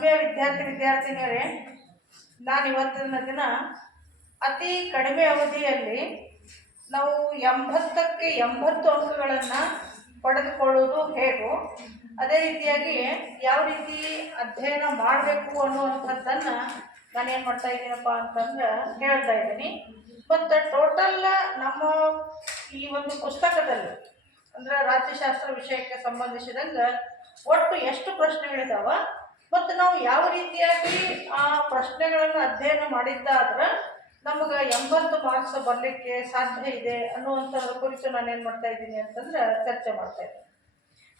ಆತ್ಮೀಯ ವಿದ್ಯಾರ್ಥಿ ವಿದ್ಯಾರ್ಥಿನಿಯರೇ, ನಾನು ಇವತ್ತಿನ ದಿನ ಅತಿ ಕಡಿಮೆ ಅವಧಿಯಲ್ಲಿ ನಾವು ಎಂಬತ್ತಕ್ಕೆ ಎಂಬತ್ತು ಅಂಕಗಳನ್ನು ಪಡೆದುಕೊಳ್ಳುವುದು ಹೇಗೋ, ಅದೇ ರೀತಿಯಾಗಿ ಯಾವ ರೀತಿ ಅಧ್ಯಯನ ಮಾಡಬೇಕು ಅನ್ನುವಂಥದ್ದನ್ನು ಏನು ಮಾಡ್ತಾ ಇದ್ದೀನಪ್ಪ ಅಂತಂದ್ರೆ ಹೇಳ್ತಾ ಇದ್ದೀನಿ. ಮತ್ತು ಟೋಟಲ್ ನಮ್ಮ ಈ ಒಂದು ಪುಸ್ತಕದಲ್ಲಿ, ಅಂದ್ರೆ ರಾಜ್ಯಶಾಸ್ತ್ರ ವಿಷಯಕ್ಕೆ ಸಂಬಂಧಿಸಿದಂಗೆ ಒಟ್ಟು ಎಷ್ಟು ಪ್ರಶ್ನೆಗಳಿದಾವ? ಮತ್ತು ನಾವು ಯಾವ ರೀತಿಯಾಗಿ ಆ ಪ್ರಶ್ನೆಗಳನ್ನು ಅಧ್ಯಯನ ಮಾಡಿದ್ದಾದ್ರೆ ನಮಗೆ ಎಂಬತ್ತು ಮಾರ್ಕ್ಸ್ ಬರಲಿಕ್ಕೆ ಸಾಧ್ಯ ಇದೆ ಅನ್ನುವಂಥದ್ರ ಕುರಿತು ನಾನು ಏನು ಮಾಡ್ತಾ ಇದ್ದೀನಿ ಅಂತಂದ್ರೆ ಚರ್ಚೆ ಮಾಡ್ತಾ ಇದ್ದೀನಿ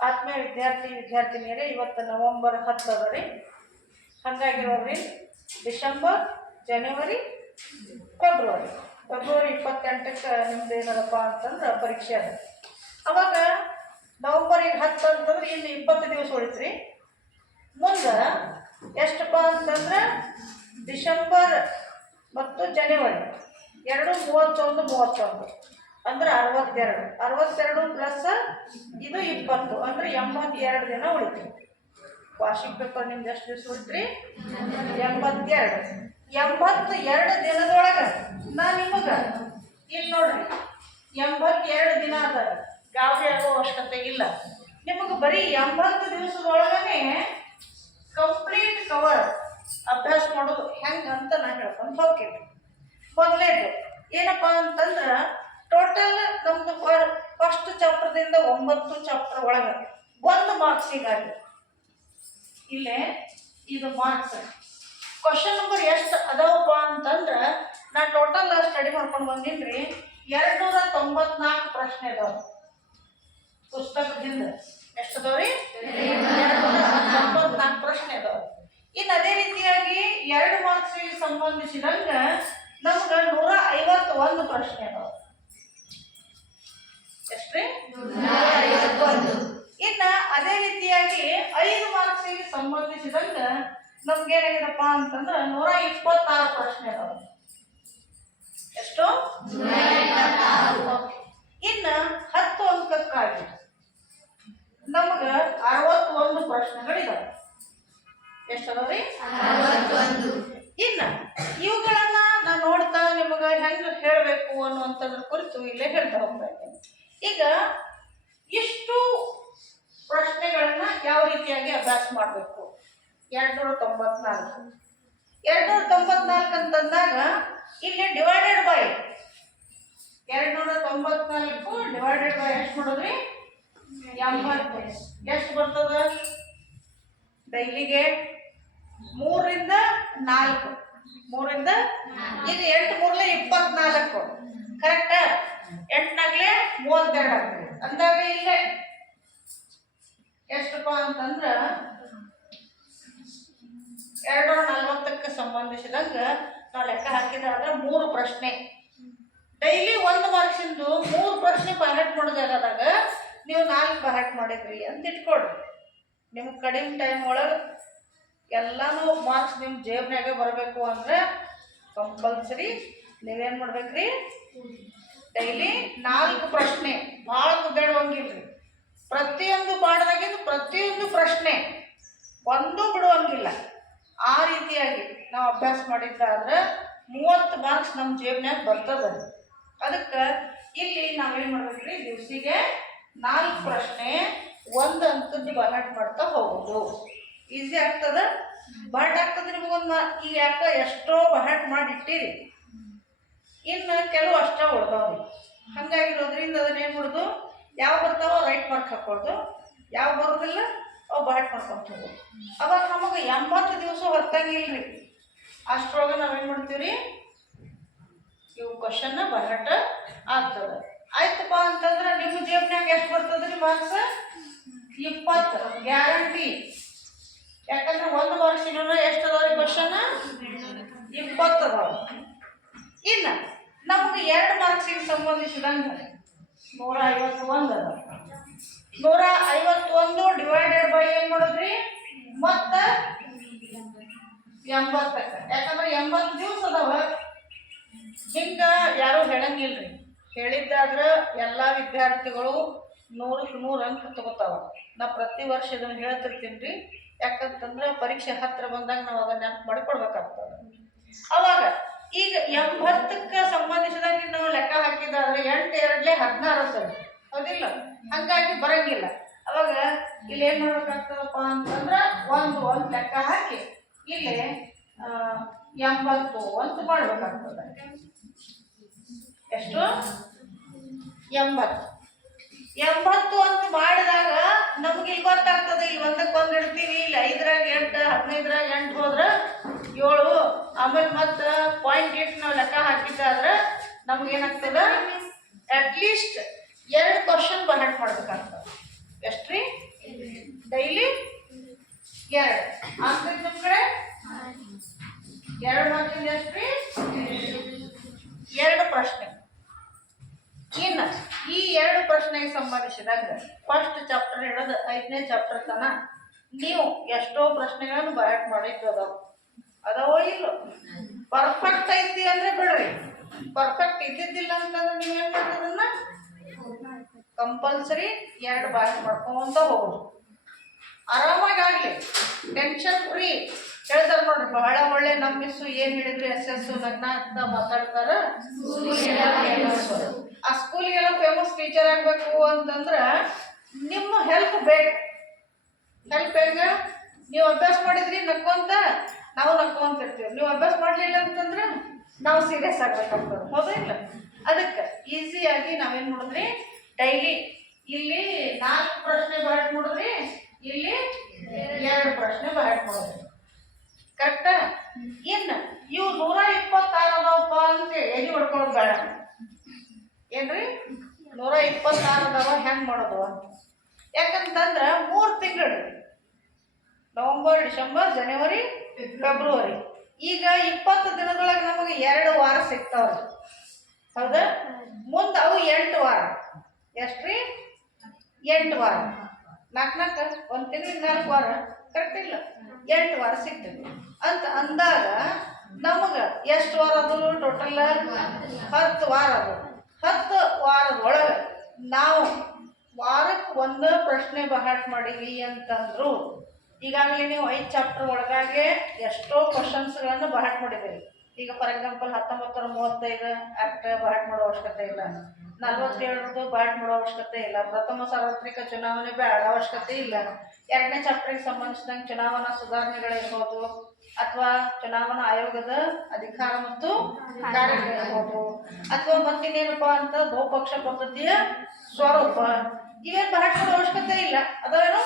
ಆತ್ಮೀಯ ವಿದ್ಯಾರ್ಥಿ, ವಿದ್ಯಾರ್ಥಿನಿಯರೇ, ಇವತ್ತು ನವಂಬರ್ ಹತ್ತು ಅದ ರೀ ಹಾಗಾಗಿರೋದ್ರಿ ಡಿಸೆಂಬರ್, ಜನವರಿ, ಫೆಬ್ರವರಿ. ಫೆಬ್ರವರಿ ಇಪ್ಪತ್ತೆಂಟಕ್ಕೆ ನಿಮ್ದು ಏನದಪ್ಪ ಅಂತಂದ್ರೆ ಪರೀಕ್ಷೆ ಅದ. ಅವಾಗ ನವಂಬರಿಗೆ ಹತ್ತು ಅಂತಂದ್ರೆ ಇನ್ನು ಇಪ್ಪತ್ತು ದಿವಸ ಉಳಿತ್ರಿ. ಮುಂದೆ ಎಷ್ಟಪ್ಪ ಅಂತಂದ್ರೆ ಡಿಸೆಂಬರ್ ಮತ್ತು ಜನವರಿ. ಎರಡು ಮೂವತ್ತೊಂದು ಮೂವತ್ತೊಂದು. ಅಂದ್ರೆ ಅರವತ್ತೆರಡು. ಅರವತ್ತೆರಡು ಪ್ಲಸ್ ಇದು ಇಪ್ಪತ್ತು. ಅಂದ್ರೆ ಎಂಬತ್ತೆರಡು ದಿನ ಉಳಿತು. ವಾರ್ಷಿಕ ಪೇಪರ್ ನಿಮ್ದು ಎಷ್ಟು ದಿವಸ ಉಳಿತ್ರಿ? ಎಂಬತ್ತೆರಡು. ಎಂಬತ್ತು ಎರಡು ದಿನದೊಳಗೆ ನಾ ನಿಮಗೆ ಇಲ್ಲಿ ನೋಡ್ರಿ. ಎಂಬತ್ತೆರಡು ದಿನ ಅದ. ಗಾಬರಿ ಆಗೋ ಅವಶ್ಯಕತೆ ಇಲ್ಲ. ನಿಮಗೆ ಬರೀ ಎಂಬತ್ತು ದಿವಸದೊಳಗನೆ ಕಂಪ್ಲೀಟ್ ಕವರ್ ಅಭ್ಯಾಸ ಮಾಡೋದು ಹೆಂಗೆ ಅಂತ ನಾನು ಹೇಳ್ಕೊಂಡು ಹೋಗ್ತೀನಿ ಮೊದಲೇದು, ಏನಪ್ಪ ಅಂತಂದ್ರೆ ಟೋಟಲ್ ನಮ್ಮದು ಫಸ್ಟ್ ಚಾಪ್ಟರ್ದಿಂದ ಒಂಬತ್ತು ಚಾಪ್ಟರ್ ಒಳಗೆ ಒಂದು ಮಾರ್ಕ್ಸಿಗಾಗಿ ಇಲ್ಲೇ ಇದು ಮಾರ್ಕ್ಸ್ ಕ್ವಶನ್ ನಂಬರ್ ಎಷ್ಟು ಅದಾವಪ್ಪ ಅಂತಂದ್ರೆ ನಾ ಟೋಟಲ್ ಸ್ಟಡಿ ಮಾಡ್ಕೊಂಡು ಬಂದಿನ್ರಿ ಎರಡು ನೂರ ತೊಂಬತ್ನಾಲ್ಕು ಪ್ರಶ್ನೆ ಇದಾವೆ. ಪುಸ್ತಕದಿಂದ. ಎಷ್ಟು ಅದಾವ್ರಿ? ನಾಲ್ಕು ಪ್ರಶ್ನೆ ಅದಾವ ಇನ್ನು ಅದೇ ರೀತಿಯಾಗಿ ಎರಡು ಮಾರ್ಕ್ಸಿಗೆ ಸಂಬಂಧಿಸಿದಂಗ ನಮ್ಗೆ ನೂರ ಐವತ್ತೊಂದು ಪ್ರಶ್ನೆ ಅದಾವ ಎಷ್ಟ್ರಿ? ಇನ್ನ ಅದೇ ರೀತಿಯಾಗಿ ಐದು ಮಾರ್ಕ್ಸಿಗೆ ಸಂಬಂಧಿಸಿದಂಗ ನಮ್ಗೆ ಏನಾಗಿದಪ್ಪ ಅಂತಂದ್ರೆ ನೂರ ಇಪ್ಪತ್ತಾರು ಪ್ರಶ್ನೆ ಅದಾವ ಎಷ್ಟು Okay. ಇನ್ನ ಹತ್ತು ಅಂಕಕ್ಕಾಗಿ ನಮ್ಗ ಅರವತ್ತೊಂದು ಪ್ರಶ್ನೆಗಳಿದಾವೆ ಎಷ್ಟು ಅದಾವ್ರಿ ಇನ್ನ ಇವುಗಳನ್ನ ನಾನು ನೋಡ್ತಾ ನಿಮಗೆ ಹೆಂಗೆ ಹೇಳಬೇಕು ಅನ್ನುವಂಥದ್ರ ಕುರಿತು ಇಲ್ಲೇ ಹೇಳ್ತಾ ಹೋಗ್ತಾ ಇದ್ದೇನೆ ಈಗ ಇಷ್ಟು ಪ್ರಶ್ನೆಗಳನ್ನ ಯಾವ ರೀತಿಯಾಗಿ ಅಭ್ಯಾಸ ಮಾಡಬೇಕು ಎರಡು ನೂರ ತೊಂಬತ್ನಾಲ್ಕು ಎರಡು ನೂರ ತೊಂಬತ್ನಾಲ್ಕು ಅಂತಂದಾಗ ಇಲ್ಲಿ ಡಿವೈಡೆಡ್ ಬೈ ಎರಡು ನೂರ ತೊಂಬತ್ನಾಲ್ಕು ಡಿವೈಡೆಡ್ ಬೈ ಎಷ್ಟು ಮಾಡೋದ್ರಿ ಎಂಬತ್ತು ಎಷ್ಟು ಬರ್ತದ ಡೈಲಿಗೆ ಮೂರರಿಂದ ನಾಲ್ಕು ಮೂರಿಂದ ಈಗ ಎಂಟು ಮೂರಲೆ ಇಪ್ಪತ್ನಾಲ್ಕು. ಕರೆಕ್ಟ್ ಎಂಟನಾಗ್ಲೆ ಮೂವತ್ತೆರಡು ಅಂದಾಗ ಇಲ್ಲೇ. ಎಷ್ಟಪ್ಪ ಅಂತಂದ್ರ ಎರಡು ನಲ್ವತ್ತಕ್ಕೆ ಸಂಬಂಧಿಸಿದಂಗ ನಾವು ಲೆಕ್ಕ ಹಾಕಿದ್ರೆ ಮೂರು ಪ್ರಶ್ನೆ. ಡೈಲಿ ಒಂದು ಮಾರ್ಕ್ಸಿಂದು ಮೂರು ಪ್ರಶ್ನೆ ಬಹಟ್ ಮಾಡಿದಾಗ ಜಾಗದಾಗ ನೀವು ನಾಲ್ಕು ಬಹಟ್ ಮಾಡಿದ್ರಿ ಅಂತ ಇಟ್ಕೊಡ್ರಿ ನಿಮ್ಗೆ ಕಡಿಮೆ ಟೈಮ್ ಒಳಗೆ ಎಲ್ಲನೂ ಮಾರ್ಕ್ಸ್ ನಿಮ್ಮ ಜೇಬ್ನಾಗೆ ಬರಬೇಕು ಅಂದ್ರೆ ಕಂಪಲ್ಸರಿ ನೀವೇನು ಮಾಡ್ಬೇಕ್ರಿ? ಡೈಲಿ ನಾಲ್ಕು ಪ್ರಶ್ನೆ. ಭಾಳ ಮುದ್ದಾಡುವಂಗಿಲ್ರಿ. ಪ್ರತಿಯೊಂದು ಪಾಠದಾಗಿಂದ ಪ್ರತಿಯೊಂದು ಪ್ರಶ್ನೆ ಒಂದು ಬಿಡುವಂಗಿಲ್ಲ. ಆ ರೀತಿಯಾಗಿ ನಾವು ಅಭ್ಯಾಸ ಮಾಡಿದ್ದಾದ್ರೆ ಮೂವತ್ತು ಮಾರ್ಕ್ಸ್ ನಮ್ಮ ಜೇಬ್ನಾಗ ಬರ್ತದ ಅದಕ್ಕೆ ಇಲ್ಲಿ ನಾವೇನು ಮಾಡ್ಬೇಕ್ರಿ? ದಿವ್ಸಿಗೆ ನಾಲ್ಕು ಪ್ರಶ್ನೆ ಒಂದು ಅಂತದ್ದು ಬಲಾಟ್ ಮಾಡ್ತಾ ಹೋಗೋದು. ಈಸಿ ಆಗ್ತದ? ಬಹಾಟ್ ಆಗ್ತದೆ ನಿಮಗೊಂದು ಈ ಯಾಕೆ ಎಷ್ಟೋ ಬಹಟ್ ಮಾಡಿ ಇಟ್ಟಿರಿ. ಇನ್ನು ಕೆಲವು ಅಷ್ಟೇ ಉಳ್ದಾವ್ರಿ. ಹಂಗಾಗಿರೋದ್ರಿಂದ ಅದನ್ನ ಏನು ಮಾಡೋದು? ಯಾವ ಬರ್ತಾವೋ ರೈಟ್ ಮಾರ್ಕ್ ಹಾಕೋದು ಯಾವ ಬರೋದಿಲ್ಲ ಅವು ಬಹಟ್ ಮಾಡ್ಕೊಂತ ಅವಾಗ ನಮಗೆ ಎಂಬತ್ತು ದಿವಸ ಹೊತ್ತಂಗಿಲ್ರಿ ಅಷ್ಟ್ರೊಳಗೆ ನಾವೇನು ಮಾಡ್ತೀವಿ ಇವು ಕ್ವಶನ್ನ ಬಹಟ್ ಆಗ್ತದೆ. ಆಯ್ತಪ್ಪ ಅಂತಂದ್ರೆ ನಿಮ್ಮ ಜೇಬ್ನಾಗ ಎಷ್ಟು ಬರ್ತದ್ರಿ ಮಾರ್ಕ್ಸ್ ಇಪ್ಪತ್ತು. ಗ್ಯಾರಂಟಿ ಯಾಕಂದ್ರೆ ಒಂದು ವರ್ಷಿನ ಎಷ್ಟು ಅದಾವ್ರಿ ಕ್ವಶನ್ ಇಪ್ಪತ್ತು ಅದಾವ ಇನ್ನು ನಮಗೆ ಎರಡು ಮಾರ್ಕ್ಸಿಗೆ ಸಂಬಂಧಿಸಿದಂಗೆ ನೂರ ಐವತ್ತೊಂದು ಅದ. ನೂರ ಐವತ್ತೊಂದು ಡಿವೈಡೆಡ್ ಬೈ ಏನು ಮಾಡಿದ್ರಿ? ಮತ್ತು ಎಂಬತ್ತಕ್ಕೆ. ಯಾಕಂದ್ರೆ ಎಂಬತ್ತು ದಿವಸ ಅದಾವ. ಹಿಂಗೆ ಯಾರೂ ಹೇಳಂಗಿಲ್ರಿ. ಹೇಳಿದ್ದಾದ್ರೆ ಎಲ್ಲ ವಿದ್ಯಾರ್ಥಿಗಳು ನೂರಕ್ಕೆ ನೂರು ಅಂಕ ತಗೋತಾವ. ನಾ ಪ್ರತಿ ವರ್ಷ ಇದನ್ನು ಹೇಳ್ತಿರ್ತೀನಿ ರೀ ಯಾಕಂತಂದ್ರೆ ಪರೀಕ್ಷೆ ಹತ್ರ ಬಂದಾಗ ನಾವು ಅದನ್ನ ನೆನಪು ಮಾಡಿಕೊಡ್ಬೇಕಾಗ್ತದೆ. ಅವಾಗ ಈಗ ಎಂಬತ್ತಕ್ಕೆ ಸಂಬಂಧಿಸಿದಾಗ ನಾವು ಲೆಕ್ಕ ಹಾಕಿದ್ರೆ ಎಂಟು ಎರಡ್ಲೆ ಹದಿನಾರು ಸರ್. ಹೌದಿಲ್ಲ? ಹಂಗಾಗಿ ಬರಂಗಿಲ್ಲ. ಅವಾಗ ಇಲ್ಲಿ ಏನು ಮಾಡ್ಬೇಕಾಗ್ತದಪ್ಪ ಅಂತಂದ್ರೆ ಒಂದು ಒಂದು ಲೆಕ್ಕ ಹಾಕಿ ಇಲ್ಲಿ ಎಂಬತ್ತು ಅಂತ ಮಾಡ್ಬೇಕಾಗ್ತದೆ. ಎಷ್ಟು? ಎಂಬತ್ತು. ಎಂಬತ್ತು ಅಂತ ಮಾಡಿದಾಗ ನಮ್ಗೆ ಇಲ್ಲಿ ಗೊತ್ತಾಗ್ತದೆ ಇಲ್ಲಿ ಒಂದಕ್ಕೆ ಒಂದು ಇಡ್ತೀವಿ ಇಲ್ಲಿ ಐದರಾಗ ಎಂಟು, ಹದಿನೈದ್ರಾಗ ಎಂಟು ಹೋದ್ರೆ ಏಳು, ಆಮೇಲೆ ಮತ್ತೆ ಪಾಯಿಂಟ್ ಇಟ್ಟು ನಾವು ಲೆಕ್ಕ ಹಾಕಿದ್ದಾದ್ರೆ ನಮ್ಗೆ ಏನಾಗ್ತದೆ? ಅಟ್ಲೀಸ್ಟ್ ಎರಡು ಕ್ವಶನ್ ಬರಟ್ ಮಾಡ್ಬೇಕಾಗ್ತದೆ ಎಷ್ಟು ರೀ ಡೈಲಿ ಎರಡು. ಆಮೇಲೆ ನಿಮ್ಮ ಕಡೆ? ಎರಡು ಮಾರ್ಕಿಂದ ಎಷ್ಟು ರೀ ಎರಡು ಪ್ರಶ್ನೆ. ಇನ್ನು ಈ ಎರಡು ಪ್ರಶ್ನೆಗೆ ಸಂಬಂಧಿಸಿದಾಗ ಫಸ್ಟ್ ಚಾಪ್ಟರ್ ಹಿಡಿದು ಐದನೇ ಚಾಪ್ಟರ್ ತನ ನೀವು ಎಷ್ಟೋ ಪ್ರಶ್ನೆಗಳನ್ನು ಬಯಾಟ್ ಮಾಡಿದ್ದು ಅದಾವ. ಅದಾವೋ ಇಲ್ಲ? ಪರ್ಫೆಕ್ಟ್ ಐತಿ ಅಂದ್ರೆ ಬಿಡ್ರಿ. ಪರ್ಫೆಕ್ಟ್ ಇದ್ದಿದ್ದಿಲ್ಲ ಅಂತಂದ್ರೆ ನೀವು ಏನು ಮಾಡ್ತದನ್ನ ಕಂಪಲ್ಸರಿ ಎರಡು ಬಯಾಟ್ ಮಾಡ್ಕೊಂತ ಹೋಗೋದು. ಆರಾಮಾಗಿ ಆಗಲಿ ಟೆನ್ಷನ್ ಫ್ರೀ ಹೇಳ್ತಾರೆ ನೋಡ್ರಿ, ಬಹಳ ಒಳ್ಳೆ ನಮ್ಮ ಮಿಸ್ಸು ಏನು ಹೇಳಿದ್ರು, ಎಸ್ ಎಸ್ ನಗ್ನ ಅಂತ ಮಾತಾಡ್ತಾರ. ಆ ಸ್ಕೂಲಿಗೆಲ್ಲ ಫೇಮಸ್ ಟೀಚರ್ ಆಗಬೇಕು ಅಂತಂದ್ರೆ ನಿಮ್ಮ ಹೆಲ್ಪ್ ಬೇಕು ಹೆಲ್ಪ್ ಹೆಂಗ ನೀವು ಅಭ್ಯಾಸ ಮಾಡಿದ್ರಿ, ನಕ್ಕೊಂತ? ನಾವು ನಕ್ಕೊಂತಿರ್ತೀವಿ ನೀವು ಅಭ್ಯಾಸ ಮಾಡಲಿಲ್ಲ ಅಂತಂದ್ರೆ ನಾವು ಸೀರಿಯಸ್ ಆಗ್ಬೇಕಾಗ್ತದೆ. ಹೌದಾ ಇಲ್ಲ? ಅದಕ್ಕೆ ಈಸಿಯಾಗಿ ನಾವೇನು ಮಾಡಿದ್ರಿ? ಡೈಲಿ ಇಲ್ಲಿ ನಾಲ್ಕು ಪ್ರಶ್ನೆ ಬಹಳ ಮಾಡಿದ್ರಿ ಇಲ್ಲಿ ಎರಡು ಪ್ರಶ್ನೆ ಬಹಳ ಮಾಡಿದ್ರಿ ಕರೆಕ್ಟ ಇನ್ನು ಇವು ನೂರ ಇಪ್ಪತ್ತಾರು ಅದಾವಪ್ಪ ಅಂತ ಎಲ್ಲಿ ಹೊಡ್ಕೊಳ್ಳೋದು ಏನ್ರಿ? ನೂರ ಇಪ್ಪತ್ತಾರು ಹೆಂಗೆ ಮಾಡೋದು ಯಾಕಂತಂದ್ರೆ ಮೂರು ತಿಂಗಳು ನವಂಬರ್, ಡಿಸೆಂಬರ್, ಜನವರಿ, ಫೆಬ್ರವರಿ. ಈಗ ಇಪ್ಪತ್ತು ದಿನದೊಳಗೆ ನಮಗೆ ಎರಡು ವಾರ ಸಿಗ್ತಾವ್ರಿ. ಹೌದಾ? ಮುಂದೆ ಅವು ಎಂಟು ವಾರ. ಎಷ್ಟ್ರಿ? ಎಂಟು ವಾರ. ನಾಲ್ಕು ನಾಲ್ಕು ಒಂದು ತಿಂಗಳಿಗೆ ನಾಲ್ಕು ವಾರ. ಕರೆಕ್ಟ್ ಇಲ್ಲ? ಎಂಟು ವಾರ ಸಿಗ್ತದೆ. ಅಂತ ಅಂದಾಗ ನಮಗೆ ಎಷ್ಟು ವಾರ ಅದು? ಟೋಟಲ್ ಹತ್ತು ವಾರ ಅದು. ಹತ್ತು ವಾರದೊಳಗೆ ನಾವು ವಾರಕ್ಕೆ ಒಂದು ಪ್ರಶ್ನೆ ಬಹಾಟ್ ಮಾಡೀವಿ ಅಂತಂದ್ರು, ಈಗಾಗಲೇ ನೀವು ಐದು ಚಾಪ್ಟರ್ ಒಳಗಾಗೆ ಎಷ್ಟೋ ಕ್ವಶನ್ಸ್ಗಳನ್ನು ಬಹಾಟ್ ಮಾಡಿದ್ದೀರಿ. ಈಗ ಫಾರ್ ಎಕ್ಸಾಂಪಲ್ ಹತ್ತೊಂಬತ್ತರ ಮೂವತ್ತೈದು ಆ್ಯಕ್ಟ್ ಬಹಾಟ್ ಮಾಡೋ ಅವಶ್ಯಕತೆ ಇಲ್ಲ. ನಲ್ವತ್ತೇಳರದ್ದು ಬಾಟ್ ಮಾಡೋ ಅವಶ್ಯಕತೆ ಇಲ್ಲ. ಪ್ರಥಮ ಸಾರ್ವತ್ರಿಕ ಚುನಾವಣೆ ಬೇಡ ಅವಶ್ಯಕತೆ ಇಲ್ಲ. ಎರಡನೇ ಚಾಪ್ಟರ್ಗೆ ಸಂಬಂಧಿಸಿದಂಗೆ ಚುನಾವಣಾ ಸುಧಾರಣೆಗಳಿರ್ಬೋದು ಅಥವಾ ಚುನಾವಣಾ ಆಯೋಗದ ಅಧಿಕಾರ ಮತ್ತು ಕಾರ್ಯಗಳಿರ್ಬೋದು. ಅಥವಾ ಮತ್ತಿನ್ನೇನಪ್ಪ ಅಂತ ಬಹುಪಕ್ಷ ಪದ್ಧತಿಯ ಸ್ವರೂಪ. ಇವೇನು ಬಾಟ್ ಮಾಡೋ ಅವಶ್ಯಕತೆ ಇಲ್ಲ. ಅದಾವೇನು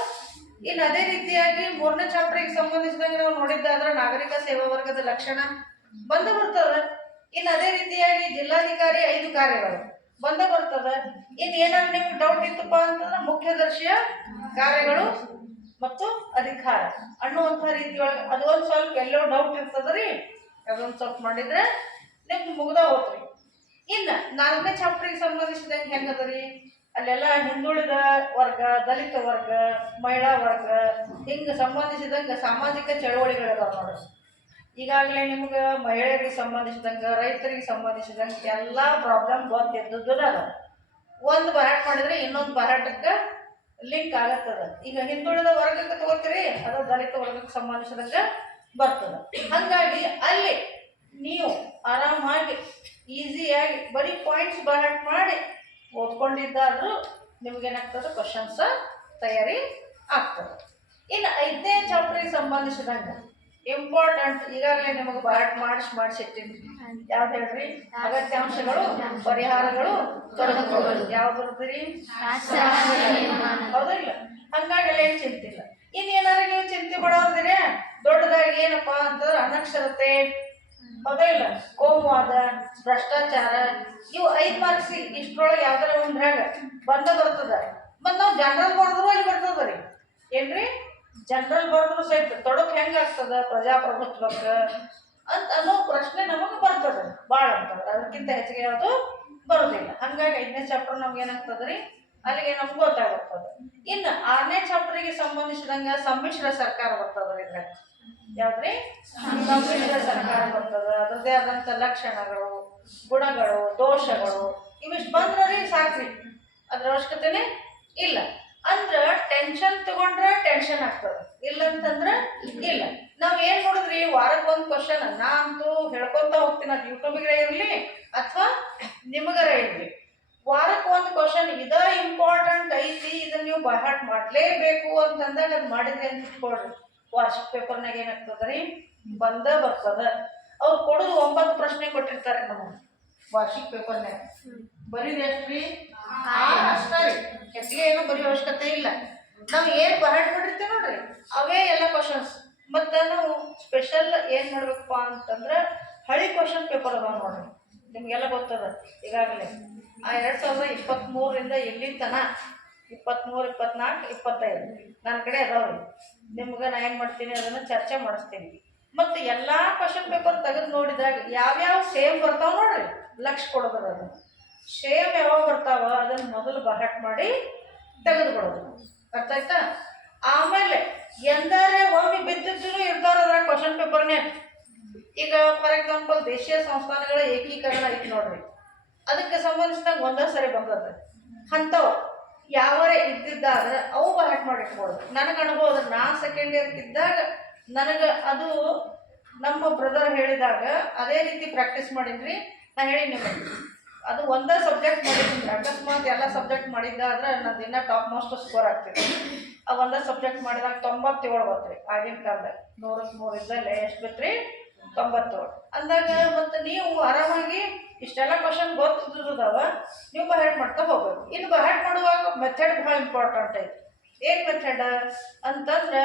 ಇನ್ನು ಅದೇ ರೀತಿಯಾಗಿ ಮೂರನೇ ಚಾಪ್ಟರ್ಗೆ ಸಂಬಂಧಿಸಿದಂಗೆ ನಾವು ನೋಡಿದ್ದಾದ್ರೆ ನಾಗರಿಕ ಸೇವಾ ವರ್ಗದ ಲಕ್ಷಣ ಬಂದು ಬರ್ತದೆ. ಇನ್ನು ಅದೇ ರೀತಿಯಾಗಿ ಜಿಲ್ಲಾಧಿಕಾರಿ ಐದು ಕಾರ್ಯಗಳು. ಬಂದ ಬರ್ತದೆ. ಇನ್ನು ಏನಾದ್ರು ನಿಮ್ಗೆ ಡೌಟ್ ಇತ್ತಪ್ಪ ಅಂತಂದ್ರೆ ಮುಖ್ಯದರ್ಶಿಯ ಕಾರ್ಯಗಳು ಮತ್ತು ಅಧಿಕಾರ. ಅನ್ನುವಂಥ ರೀತಿಯೊಳಗೆ ಅದು ಒಂದು ಸ್ವಲ್ಪ ಎಲ್ಲೋ ಡೌಟ್ ಇರ್ತದ್ರಿ ಅದೊಂದು ಸ್ವಲ್ಪ ಮಾಡಿದ್ರೆ ನಿಮ್ಗೆ ಮುಗ್ದ ಹೋತ್ರಿ. ಇನ್ನು ನಾಲ್ಕನೇ ಚಾಪ್ಟರ್ಗೆ ಸಂಬಂಧಿಸಿದಂಗೆ ಹೆಂಗದ್ರಿ ಅಲ್ಲೆಲ್ಲ ಹಿಂದುಳಿದ ವರ್ಗ, ದಲಿತ ವರ್ಗ, ಮಹಿಳಾ ವರ್ಗ, ಹಿಂಗೆ ಸಂಬಂಧಿಸಿದಂಗೆ ಸಾಮಾಜಿಕ ಚಳವಳಿಗಳಿದಾವೆ ನೋಡಿ ಈಗಾಗಲೇ ನಿಮ್ಗೆ ಮಹಿಳೆಯರಿಗೆ ಸಂಬಂಧಿಸಿದಂಗೆ, ರೈತರಿಗೆ ಸಂಬಂಧಿಸಿದಂಗೆ ಎಲ್ಲ ಪ್ರಾಬ್ಲಮ್ ಗೊತ್ತಿದ್ದದ್ದು ಅದ. ಒಂದು ಬರಾಟ ಮಾಡಿದ್ರೆ ಇನ್ನೊಂದು ಬರಾಟಕ್ಕೆ ಲಿಂಕ್ ಆಗತ್ತದ. ಈಗ ಹಿಂದುಳಿದ ವರ್ಗಕ್ಕೆ ತಗೋತೀರಿ, ಅದು ದಲಿತ ವರ್ಗಕ್ಕೆ ಸಂಬಂಧಿಸಿದಂಗೆ ಬರ್ತದೆ. ಹಾಗಾಗಿ ಅಲ್ಲಿ ನೀವು ಆರಾಮಾಗಿ ಈಸಿಯಾಗಿ ಬರೀ ಪಾಯಿಂಟ್ಸ್ ಬರಾಟ್ ಮಾಡಿ ಓದ್ಕೊಂಡಿದ್ದಾದ್ರೂ ನಿಮ್ಗೇನಾಗ್ತದೆ ಕ್ವಶನ್ಸ ತಯಾರಿ ಆಗ್ತದೆ. ಇನ್ನು ಐದನೇ ಚಾಪ್ಟರ್ಗೆ ಸಂಬಂಧಿಸಿದಂಗೆ. ಇಂಪಾರ್ಟೆಂಟ್ ಈಗಾಗಲೇ ನಿಮಗೆ ಬಾಟ್ ಮಾಡಿಸಿ ಮಾಡಿಸಿಟ್ಟಿನಿ. ಯಾವ್ದು ಹೇಳ್ರಿ? ಅಗತ್ಯಾಂಶಗಳು, ಪರಿಹಾರಗಳು ತೊಡಗುಗಳು ಯಾವ್ದು ಬರ್ತೀರಿ ಹೌದಿಲ್ಲ ಹಂಗಾಗಿ ಅಲ್ಲಿ ಏನು ಚಿಂತೆ ಇಲ್ಲ. ಇನ್ನೇನಾದ್ರು ನೀವು ಚಿಂತೆ ಮಾಡೋದಿರಿ ದೊಡ್ಡದಾಗಿ ಏನಪ್ಪ ಅಂತಂದ್ರೆ ಅನಕ್ಷರತೆ. ಹೌದಾ ಇಲ್ಲ? ಕೋಮುವಾದ, ಭ್ರಷ್ಟಾಚಾರ. ಇವು ಐದು ಮಾರ್ಕ್ಸ್ ಇಷ್ಟರೊಳಗೆ ಯಾವ್ದಾರ ಒಂದ್ರಾಗ ಬಂದ ಬರ್ತದ? ಮತ್ತು ನಾವು ಜನರಲ್ ಬರೆದ್ರು ಅಲ್ಲಿ ಬರ್ತದ ರೀ. ಏನ್ರಿ? ಜನರಲ್ ಬರೆದ್ರು ಸಹಿತ ತೊಡಕು ಹೆಂಗಾಗ್ತದ ಪ್ರಜಾಪ್ರಭುತ್ವಕ್ಕೆ ಅಂತ ಅನ್ನೋ ಪ್ರಶ್ನೆ ನಮಗೆ ಬರ್ತದೆ ಭಾಳ ಅದಕ್ಕಿಂತ ಹೆಚ್ಚಿಗೆ ಯಾವುದು ಬರೋದಿಲ್ಲ. ಹಂಗಾಗಿ ಐದನೇ ಚಾಪ್ಟರ್ ನಮ್ಗೆ ಏನಾಗ್ತದ್ರಿ ಅಲ್ಲಿಗೆ ನಮ್ಗೆ ಗೊತ್ತಾಗ್ತದೆ. ಇನ್ನು ಆರನೇ ಚಾಪ್ಟರ್ಗೆ ಸಂಬಂಧಿಸಿದಂಗ ಸಮ್ಮಿಶ್ರ ಸರ್ಕಾರ ಬರ್ತದ್ರಿ ಇದ್ರಾಗ ಯಾವ್ದ್ರಿ? ಸಮ್ಮಿಶ್ರ ಸರ್ಕಾರ ಬರ್ತದ. ಅದರದೇ ಆದಂತ ಲಕ್ಷಣಗಳು, ಗುಣಗಳು, ದೋಷಗಳು, ಇವಿಷ್ಟು ಬಂದ್ರೆ ಸಾಕ್ರಿ. ಅದ್ರ ಅವಶ್ಯಕತೆನೇ ಇಲ್ಲ. ಅಂದ್ರ ಟೆನ್ಷನ್ ತಗೊಂಡ್ರೆ ಟೆನ್ಷನ್ ಆಗ್ತದೆ. ಇಲ್ಲ ಅಂತಂದ್ರೆ ಇಲ್ಲ. ನಾವ್ ಏನ್ ನೋಡಿದ್ರಿ ವಾರಕ್ಕೆ ಒಂದ್ ಕ್ವಶನ್ ನಾ ಅಂತೂ ಹೇಳ್ಕೊಂತ ಹೋಗ್ತೀನಿ ಅದು ಯೂಟ್ಯೂಬ್ಗೆ ಇರ್ಲಿ ಅಥವಾ ನಿಮಗರ ಇರ್ಲಿ. ವಾರಕ್ಕೆ ಒಂದು ಕ್ವಶನ್ ಇದ ಇಂಪಾರ್ಟೆಂಟ್ ಐತಿ ಇದನ್ನ ನೀವು ಬೈಹಾಟ್ ಮಾಡ್ಲೇಬೇಕು ಅಂತಂದಾಗ ಅದು ಮಾಡಿದ್ರಿ ಅಂತ ಇಟ್ಕೊಳ್ರಿ ವಾರ್ಷಿಕ ಪೇಪರ್ನಾಗ ಏನಾಗ್ತದ್ರಿ? ಬಂದ ಬರ್ತದ. ಅವ್ರು ಕೊಡೋದು ಒಂಬತ್ತು ಪ್ರಶ್ನೆ ಕೊಟ್ಟಿರ್ತಾರೆ ನಮಗೆ ವಾರ್ಷಿಕ ಪೇಪರ್ನಾಗ ಬರೀದ್ ಎಷ್ಟ್ರಿ ಆರ್ ಅಷ್ಟೇ ಹೆಚ್ಚಿಗೆ ಏನು ಬರೆಯೋ ಅವಶ್ಯಕತೆ ಇಲ್ಲ. ನಾವು ಏನು ಬರಡ್ ಮಾಡಿರ್ತೀವಿ ನೋಡ್ರಿ. ಅವೇ ಎಲ್ಲ ಕ್ವಶನ್ಸ್ ಮತ್ತು ನಾವು ಸ್ಪೆಷಲ್ ಏನು ಮಾಡ್ಬೇಕಪ್ಪ ಅಂತಂದ್ರೆ ಹಳಿ ಕ್ವಶನ್ ಪೇಪರ್ ಅದಾವ ನೋಡ್ರಿ. ನಿಮಗೆಲ್ಲ ಗೊತ್ತದ ಈಗಾಗಲೇ. ಆ ಎರಡು ಸಾವಿರದ ಇಪ್ಪತ್ತ್ಮೂರರಿಂದ ಇಲ್ಲಿ ತನ ಇಪ್ಪತ್ತ್ಮೂರು ಇಪ್ಪತ್ನಾಲ್ಕು ಇಪ್ಪತ್ತೈದು ನನ್ನ ಕಡೆ ಅದಾವ್ರಿ ನಿಮ್ಗೆ ನಾ ಏನು ಮಾಡ್ತೀನಿ ಅದನ್ನು ಚರ್ಚೆ ಮಾಡಿಸ್ತೀನಿ. ಮತ್ತು ಎಲ್ಲ ಕ್ವಶನ್ ಪೇಪರ್ ತೆಗೆದು ನೋಡಿದಾಗ ಯಾವ್ಯಾವ ಸೇಮ್ ಬರ್ತಾವೆ ನೋಡ್ರಿ. ಲಕ್ಷ ಕೊಡೋದ್ರ ಅದು. ಸೇಮ್ ಯಾವಾಗ ಬರ್ತಾವ ಅದನ್ನ ಮೊದಲು ಬಹಟ್ ಮಾಡಿ ತೆಗೆದು ಬರ್ತಾಯ್ತಾ ಅರ್ಥ ಆಯ್ತಾ? ಆಮೇಲೆ ಎಂದರೆ ಒಮ್ಮೆ ಬಿದ್ದಿದ್ದು ಇರ್ತಾರ ಕ್ವಶನ್ ಪೇಪರ್ನೇ ಈಗ ಫಾರ್ ಎಕ್ಸಾಂಪಲ್ ದೇಶೀಯ ಸಂಸ್ಥಾನಗಳ ಏಕೀಕರಣ ಐತಿ ನೋಡ್ರಿ. ಅದಕ್ಕೆ ಸಂಬಂಧಿಸಿದಂಗೆ ಒಂದೇ ಸರಿ ಬಂದದ. ಅಂಥವು ಯಾವರೇ ಇದ್ದಿದ್ದಾದ್ರೆ ಅವು ಬಹಟ್ ಮಾಡಿ ಇಟ್ಕೊಡೋದು ನನಗೆ ಅನುಭವ ನಾ ಸೆಕೆಂಡ್ ಇಯರ್ ಇದ್ದಾಗ ನನಗೆ ಅದು ನಮ್ಮ ಬ್ರದರ್ ಹೇಳಿದಾಗ ಅದೇ ರೀತಿ ಪ್ರಾಕ್ಟೀಸ್ ಮಾಡಿದ್ರಿ ನಾ ಹೇಳಿ ನಿಮಗೆ. ಅದು ಒಂದೇ ಸಬ್ಜೆಕ್ಟ್ ಮಾಡಿದ್ದೀನಿ. ಅಕಸ್ಮಾತ್ ಎಲ್ಲ ಸಬ್ಜೆಕ್ಟ್ ಮಾಡಿದ್ದಾದ್ರೆ ನಾನು ದಿನ ಟಾಪ್ ಮೋಸ್ಟ್ ಸ್ಕೋರ್ ಆಗ್ತಿದ್ದೆ ಆ ಒಂದೇ ಸಬ್ಜೆಕ್ಟ್ ಮಾಡಿದಾಗ ತೊಂಬತ್ತೇಳು ಬತ್ರಿ ಆಗಿನ ಕಾಲದಾಗ ನೂರಕ್ಕೆ ಮೂರು ಇದ್ದಲ್ಲೇ ಎಷ್ಟು ಬಿತ್ರಿ? ತೊಂಬತ್ತೇಳು. ಅಂದಾಗ ಮತ್ತು ನೀವು ಆರಾಮಾಗಿ ಇಷ್ಟೆಲ್ಲ ಕ್ವಶನ್ ಗೊತ್ತಿದ್ದದಾವ ನೀವು ಬಹ್ಯಾಟ್ ಮಾಡ್ತಾ ಹೋಗ್ಬೇಕು. ಇನ್ನು ಬಹ್ಯಾಟ್ ಮಾಡುವಾಗ ಮೆಥಡ್ ಭಾಳ ಇಂಪಾರ್ಟೆಂಟ್ ಐತಿ. ಏನು ಮೆಥಡ್ ಅಂತಂದ್ರೆ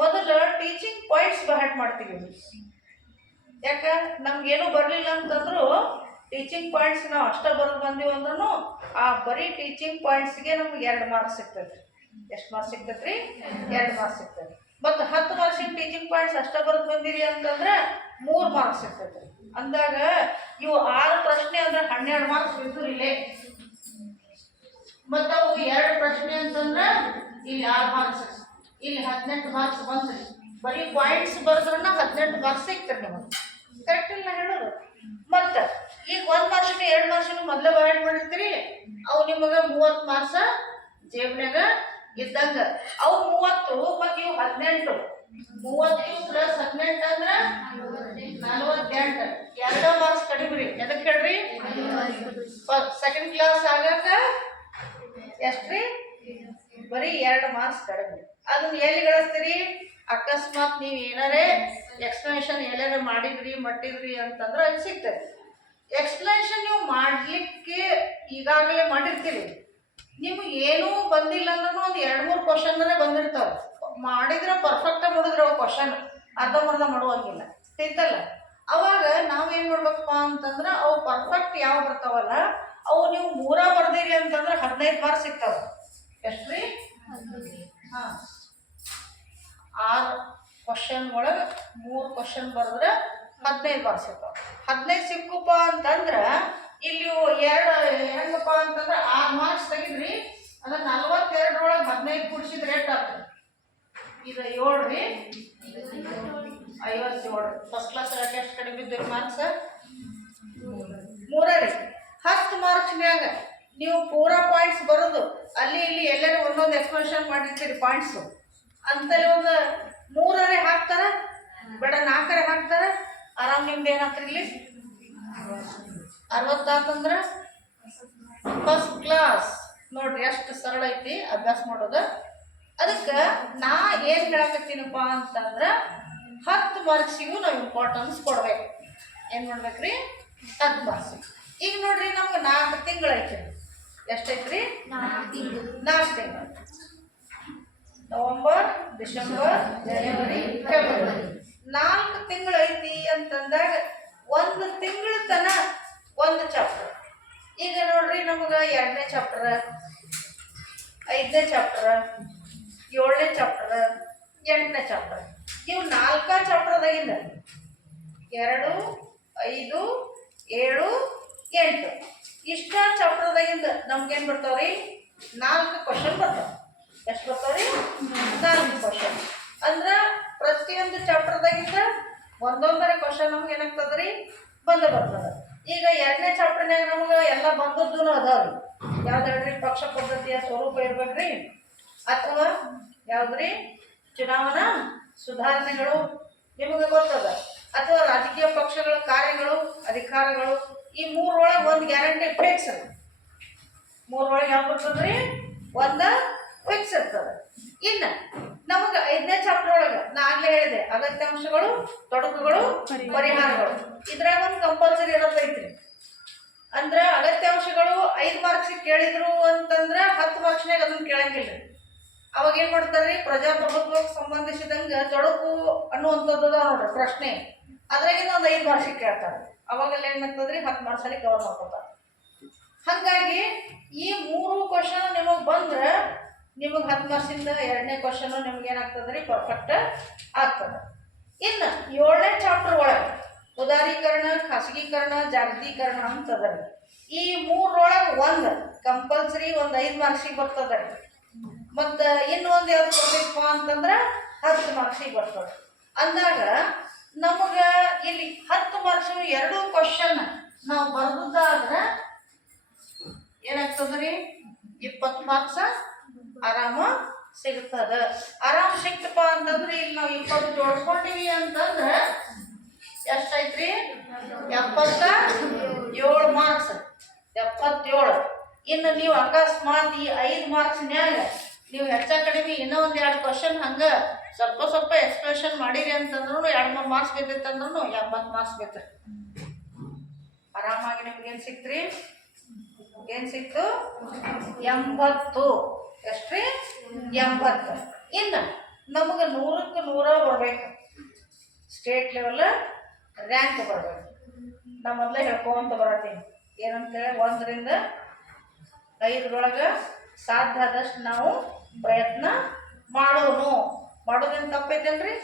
ಮೊದಲು ಟೀಚಿಂಗ್ ಪಾಯಿಂಟ್ಸ್ ಬಹ್ಯಾಟ್ ಮಾಡ್ತೀವಿ ಯಾಕೆ? ನಮ್ಗೇನು ಬರಲಿಲ್ಲ ಅಂತಂದ್ರು ಟೀಚಿಂಗ್ ಪಾಯಿಂಟ್ಸ್ ನಾವು ಅಷ್ಟೇ ಬರೋದು ಬಂದೀವಿ ಅಂದ್ರೂ ಆ ಬರೀ ಟೀಚಿಂಗ್ ಪಾಯಿಂಟ್ಸ್ಗೆ ನಮ್ಗೆ ಎರಡು ಮಾರ್ಕ್ಸ್ ಸಿಗ್ತೈತೆ ಎಷ್ಟು ಮಾರ್ಕ್ಸ್ ಸಿಗ್ತೈತೆ ರೀ ಎರಡು ಮಾರ್ಕ್ಸ್ ಸಿಗ್ತೈತೆ ಮತ್ತು ಹತ್ತು ಮಾರ್ಕ್ಸಿನ ಟೀಚಿಂಗ್ ಪಾಯಿಂಟ್ಸ್ ಅಷ್ಟ ಬರೋದು ಬಂದಿರಿ ಅಂತಂದ್ರೆ ಮೂರು ಮಾರ್ಕ್ಸ್ ಸಿಗ್ತೈತೆ ಅಂದಾಗ ಇವು ಆರು ಪ್ರಶ್ನೆ ಅಂದ್ರೆ ಹನ್ನೆರಡು ಮಾರ್ಕ್ಸ್ ಬಿದ್ದು ಇಲ್ಲೇ. ಮತ್ತು ಅವು ಎರಡು ಪ್ರಶ್ನೆ ಅಂತಂದ್ರೆ ಇಲ್ಲಿ ಆರು ಮಾರ್ಕ್ಸ್ ಇಲ್ಲಿ ಹದಿನೆಂಟು ಮಾರ್ಕ್ಸ್ ಬಂದ್ರಿ. ಬರೀ ಪಾಯಿಂಟ್ಸ್ ಬರೆದ್ರನ್ನ ಹದಿನೆಂಟು ಮಾರ್ಕ್ಸ್ ಸಿಗ್ತಾರೆ ನಿಮಗೆ. ಕರೆಕ್ಟ್ ಇಲ್ಲ ಹೇಳೋದು ಮತ್ತು ಈಗ ಒಂದು ಮಾರ್ಕ್ಸಿನ ಎರಡು ಮಾರ್ಕ್ಸಿನ ಮೊದಲೇ ಬಯಾಡ್ ಮಾಡಿರ್ತೀರಿ? ಅವು ನಿಮಗೆ ಮೂವತ್ ಮಾಸ ಜೇಬ್ನ್ಯಾಗ ಇದ್ದಂಗ. ಅವು ಮೂವತ್ತು, ಮತ್ತು ಇವು ಹದಿನೆಂಟು. ಮೂವತ್ತು ಪ್ಲಸ್ ಹದಿನೆಂಟು ಅಂದ್ರ ನಲವತ್ತೆಂಟು. ಎರಡ ಮಾರ್ಕ್ಸ್ ಕಡಿಮೆ ರೀ ಎದಕ್ಕೆ ಹೇಳ್ರಿ? ಸೆಕೆಂಡ್ ಕ್ಲಾಸ್ ಆಗಾಕ ಎಷ್ಟ್ರಿ? ಬರೀ ಎರಡು ಮಾರ್ಕ್ಸ್ ಕಡಿಮೆ ಅದನ್ನ ಎಲ್ಲಿ ಗಳಿಸ್ತೀರಿ? ಅಕಸ್ಮಾತ್ ನೀವು ಏನಾರೇ ಎಕ್ಸ್ಪ್ಲನೇಷನ್ ಎಲ್ಲಾರ ಮಾಡಿದ್ರಿ, ಮಟ್ಟಿದ್ರಿ ಅಂತಂದ್ರೆ ಅಲ್ಲಿ ಸಿಗ್ತದೆ. ಎಕ್ಸ್ಪ್ಲನೇಷನ್ ನೀವು ಮಾಡಲಿಕ್ಕೆ ಈಗಾಗಲೇ ಮಾಡಿರ್ತೀರಿ. ನಿಮ್ಗೆ ಏನೂ ಬಂದಿಲ್ಲ ಅಂದ್ರೂ ಒಂದು ಎರಡು ಮೂರು ಕ್ವಶನ್ನೇ ಬಂದಿರ್ತಾವೆ. ಮಾಡಿದ್ರೆ ಪರ್ಫೆಕ್ಟಾಗಿ ಮಾಡಿದ್ರೆ ಅವು ಕ್ವಶನ್ ಅರ್ಧಂಬರ್ಧ ಮಾಡುವಂಗಿಲ್ಲ. ತಿಂತಲ್ಲ ಅವಾಗ ನಾವೇನು ಮಾಡ್ಬೇಕಪ್ಪ ಅಂತಂದ್ರೆ ಅವು ಪರ್ಫೆಕ್ಟ್ ಯಾವ ಬರ್ತಾವಲ್ಲ, ಅವು ನೀವು ಮೂರ ಬರ್ದಿರಿ ಅಂತಂದ್ರೆ ಹದಿನೈದು ಮಾರ್ಕ್ ಸಿಗ್ತಾವೆ. ಎಷ್ಟು ರೀ ಹಾಂ. ಆರು ಕ್ವಶನ್ ಒಳಗೆ ಮೂರು ಕ್ವಶನ್ ಬರೆದ್ರೆ ಹದಿನೈದು ವರ್ಷಕ್ಕೆ ಹದಿನೈದು ಸಿಕ್ಕಪ್ಪ ಅಂತಂದ್ರೆ ಇಲ್ಲಿ ಎರಡು ಹೆಂಗಪ್ಪ ಅಂತಂದ್ರೆ ಆರು ಮಾರ್ಕ್ಸ್ ತೆಗಿದ್ರಿ ಅಂದ್ರೆ ನಲ್ವತ್ತೆರಡರೊಳಗೆ ಹದಿನೈದು ಕುಡಿಸಿದ್ರೆ ರೇಟ್ ಆಗ್ತದೆ. ಇದು ಏಳು ರೀ ಐವತ್ತೇಳು ಫಸ್ಟ್ ಕ್ಲಾಸ್ ಎಷ್ಟು ಕಡೆ ಬಿದ್ದಿರಿ ಮಾರ್ಕ್ಸ್ ಮೂರ ರೀ ಹತ್ತು ಮಾರ್ಕ್ಸ್ನ್ಯಾಗ ನೀವು ಪೂರಾ ಪಾಯಿಂಟ್ಸ್ ಬರೋದು. ಅಲ್ಲಿ ಇಲ್ಲಿ ಎಲ್ಲರೂ ಒಂದೊಂದು ಎಕ್ಸ್ಪ್ರೆಷನ್ ಮಾಡಿರ್ತೀರಿ ಪಾಯಿಂಟ್ಸು ಅಂತಲ್ಲಿ ಒಂದು ಮೂರರೇ ಹಾಕ್ತಾರ, ಬೇಡ ನಾಲ್ಕರೇ ಹಾಕ್ತಾರ. ಆರಾಮ್ ನಿಮ್ದು ಏನಾಗ್ತರಿ ಇಲ್ಲಿ? ಅರವತ್ತಾತಂದ್ರೆ ಫಸ್ಟ್ ಕ್ಲಾಸ್ ನೋಡ್ರಿ ಎಷ್ಟು ಸರಳ ಐತಿ ಅಭ್ಯಾಸ ಮಾಡೋದು. ಅದಕ್ಕೆ ನಾ ಏನು ಹೇಳಕತ್ತೀನಪ್ಪ ಅಂತಂದ್ರೆ ಹತ್ತು ಮಾರ್ಕ್ಸಿಗೂ ನಾವು ಇಂಪಾರ್ಟೆನ್ಸ್ ಕೊಡ್ಬೇಕು. ಏನು ಮಾಡ್ಬೇಕ್ರಿ? ಹತ್ತು ಮಾರ್ಕ್ಸ್ ಈಗ ನೋಡ್ರಿ ನಮ್ಗೆ ನಾಲ್ಕು ತಿಂಗಳು ಐತಿ ಎಷ್ಟೈತ್ರಿ ನಾಲ್ಕು ತಿಂಗಳು. ನವಂಬರ್, ಡಿಸೆಂಬರ್, ಜನವರಿ, ಫೆಬ್ರವರಿ. ನಾಲ್ಕು ತಿಂಗಳು ಐತಿ ಅಂತಂದಾಗ ಒಂದು ತಿಂಗಳ ತನ ಒಂದು ಚಾಪ್ಟರ್ ಈಗ ನೋಡ್ರಿ ನಮಗೆ ಎರಡನೇ ಚಾಪ್ಟರ್ ಐದನೇ ಚಾಪ್ಟರ್ ಏಳನೇ ಚಾಪ್ಟರ್ ಎಂಟನೇ ಚಾಪ್ಟರ್ ಇವು ನಾಲ್ಕ ಚಾಪ್ಟರ್ದಾಗಿಂದ ಎರಡು, ಐದು, ಏಳು, ಎಂಟು. ಇಷ್ಟ ಚಾಪ್ಟರ್ದಾಗಿಂದ ನಮ್ಗೇನು ರೀ ನಾಲ್ಕು ಕ್ವಶನ್ ಬರ್ತಾವೆ. ಎಷ್ಟು ಬರ್ತಾವ್ರಿ? ನಾಲ್ಕು ಕ್ವಶನ್ ಅಂದ್ರೆ ಪ್ರತಿಯೊಂದು ಚಾಪ್ಟರ್ದಾಗಿಂದ ಒಂದೊಂದರ ಕ್ವಶನ್ ನಮ್ಗೆ ಏನಾಗ್ತದ ರೀ ಬಂದು ಬರ್ತದ. ಈಗ ಎರಡನೇ ಚಾಪ್ಟರ್ನಾಗ ನಮ್ಗೆ ಎಲ್ಲ ಬಂದದ್ದು ಅದಾವ್ರಿ. ಯಾವ್ದು ಹೇಳ್ರಿ ಪಕ್ಷ ಪದ್ಧತಿಯ ಸ್ವರೂಪ ಇರ್ಬೇಕ್ರಿ? ಅಥವಾ ಯಾವ್ದ್ರಿ? ಚುನಾವಣಾ ಸುಧಾರಣೆಗಳು ನಿಮಗೆ ಗೊತ್ತದ. ಅಥವಾ ರಾಜಕೀಯ ಪಕ್ಷಗಳ, ಕಾರ್ಯಗಳು, ಅಧಿಕಾರಗಳು, ಈ ಮೂರೊಳಗೆ ಒಂದು ಗ್ಯಾರಂಟಿ ಫಿಕ್ಸ್ ಅದ. ಮೂರೊಳಗೆ ಯಾವ ಬರ್ತದ್ರಿ? ಒಂದು ಫಿಕ್ಸ್ ಇರ್ತದ. ಇನ್ನ ನಮಗ ಐದನೇ ಚಾಪ್ಟರ್ ಒಳಗ ಆಗ್ಲೇ ಹೇಳಿದೆ ಅಗತ್ಯಾಂಶಗಳು ತೊಡಕುಗಳು ಪರಿಹಾರಗಳು. ಇದ್ರಾಗ ಒಂದು ಕಂಪಲ್ಸರಿ ಇರತ್ತೈತ್ರಿ ಅಂದ್ರ ಅಗತ್ಯಾಂಶಗಳು ಐದು ಮಾರ್ಕ್ಸ್ ಕೇಳಿದ್ರು ಅಂತಂದ್ರ ಹತ್ತು ಮಾರ್ಕ್ಸ್ನಾಗ ಅದನ್ನ ಕೇಳಂಗಿಲ್ಲ. ಅವಾಗ ಏನ್ ಮಾಡ್ತಾರ್ರಿ? ಪ್ರಜಾಪ್ರಭುತ್ವಕ್ಕೆ ಸಂಬಂಧಿಸಿದಂಗ ತೊಡಕು ಅನ್ನುವಂಥದ್ದು ನೋಡ್ರಿ ಪ್ರಶ್ನೆ. ಅದ್ರಾಗಿಂದ ಒಂದು ಐದು ಮಾರ್ಕ್ಸ್ ಕೇಳ್ತಾರೆ. ಅವಾಗೆಲ್ಲ ಏನಾಗ್ತದ್ರಿ ಹತ್ತು ಮಾರ್ಕ್ಸಲ್ಲಿ ಕವರ್ ಮಾಡ್ಕೊತಾರೆ. ಹಾಗಾಗಿ ಈ ಮೂರು ಕ್ವಶನ್ ನಿಮಗೆ ಬಂದ್ರೆ ನಿಮಗೆ ಹತ್ತು ಮಾರ್ಕ್ಸಿಂದ ಎರಡನೇ ಕ್ವಶನು ನಿಮ್ಗೆ ಏನಾಗ್ತದೆ ರೀ ಪರ್ಫೆಕ್ಟ್ ಆಗ್ತದೆ. ಇನ್ನು ಏಳನೇ ಚಾಪ್ಟರ್ ಒಳಗೆ ಉದಾರೀಕರಣ, ಖಾಸಗೀಕರಣ, ಜಾಗತೀಕರಣ ಅಂತದ ರೀ ಈ ಮೂರೊಳಗೆ ಒಂದು ಕಂಪಲ್ಸರಿ ಒಂದು ಐದು ಮಾರ್ಕ್ಸಿಗೆ ಬರ್ತದೆ ಮತ್ತು ಇನ್ನು ಒಂದು ಯಾವ್ದು ಕೊಡಬೇಕು ಅಂತಂದ್ರೆ ಹತ್ತು ಮಾರ್ಕ್ಸಿಗೆ ಬರ್ತದೆ ಅಂದಾಗ ನಮಗೆ ಇಲ್ಲಿ ಹತ್ತು ಮಾರ್ಕ್ಸ್ ಎರಡು ಕ್ವಶನ್ ನಾವು ಬರ್ದದ್ದಾದ್ರೆ ಏನಾಗ್ತದ್ರಿ? ಇಪ್ಪತ್ತು ಮಾರ್ಕ್ಸ ಆರಾಮ ಸಿಗ್ತದ. ಆರಾಮ್ ಸಿಕ್ತಪ್ಪ ಅಂತಂದ್ರೆ ಇಲ್ಲಿ ನಾವು ಇಪ್ಪತ್ತು ಜೋಡ್ಕೊಂಡಿವಿ ಅಂತಂದ್ರೆ ಎಷ್ಟೈತ್ರಿ ಎಪ್ಪತ್ತ ಏಳು ಮಾರ್ಕ್ಸ್ ಎಪ್ಪತ್ತೇಳು. ಇನ್ನು ನೀವು ಅಕಸ್ಮಾತ್ ಈ ಐದು ಮಾರ್ಕ್ಸ್ನ್ಯಾಗ ನೀವು ಹೆಚ್ಚ ಕಡಿಮೆ ಇನ್ನೂ ಒಂದು ಎರಡು ಕ್ವಶನ್ ಹಂಗೆ ಸ್ವಲ್ಪ ಸ್ವಲ್ಪ ಎಕ್ಸ್ಪ್ರೆಷನ್ ಮಾಡಿರಿ ಅಂತಂದ್ರೂ ಎರಡು ಮೂರು ಮಾರ್ಕ್ಸ್ ಬಿದ್ದಿತ್ತಂದ್ರೂ ಎಂಬತ್ತು ಮಾರ್ಕ್ಸ್ ಬೇಕು ಆರಾಮಾಗಿ ನಿಮ್ಗೆ ಏನು ಸಿಕ್ತ್ರಿ? ಏನು ಸಿಕ್ತು? ಎಂಬತ್ತು. ಎಷ್ಟ್ರಿ ಎಂಬತ್ತು. ಇನ್ನು ನಮಗೆ ನೂರಕ್ಕೆ ನೂರ ಬರಬೇಕು. ಸ್ಟೇಟ್ ಲೆವೆಲ್ ರ್ಯಾಂಕ್ ಬರಬೇಕು. ನಾ ಮೊದಲೇ ಹೇಳ್ಕೊಂತ ಬರತ್ತೀನಿ. ಏನಂತೇಳಿ ಒಂದರಿಂದ ಐದರೊಳಗೆ ಸಾಧ್ಯ ಆದಷ್ಟು ನಾವು ಪ್ರಯತ್ನ ಮಾಡೋನು. ಮಾಡೋದೇನು ತಪ್ಪೈತೇನ್ರಿ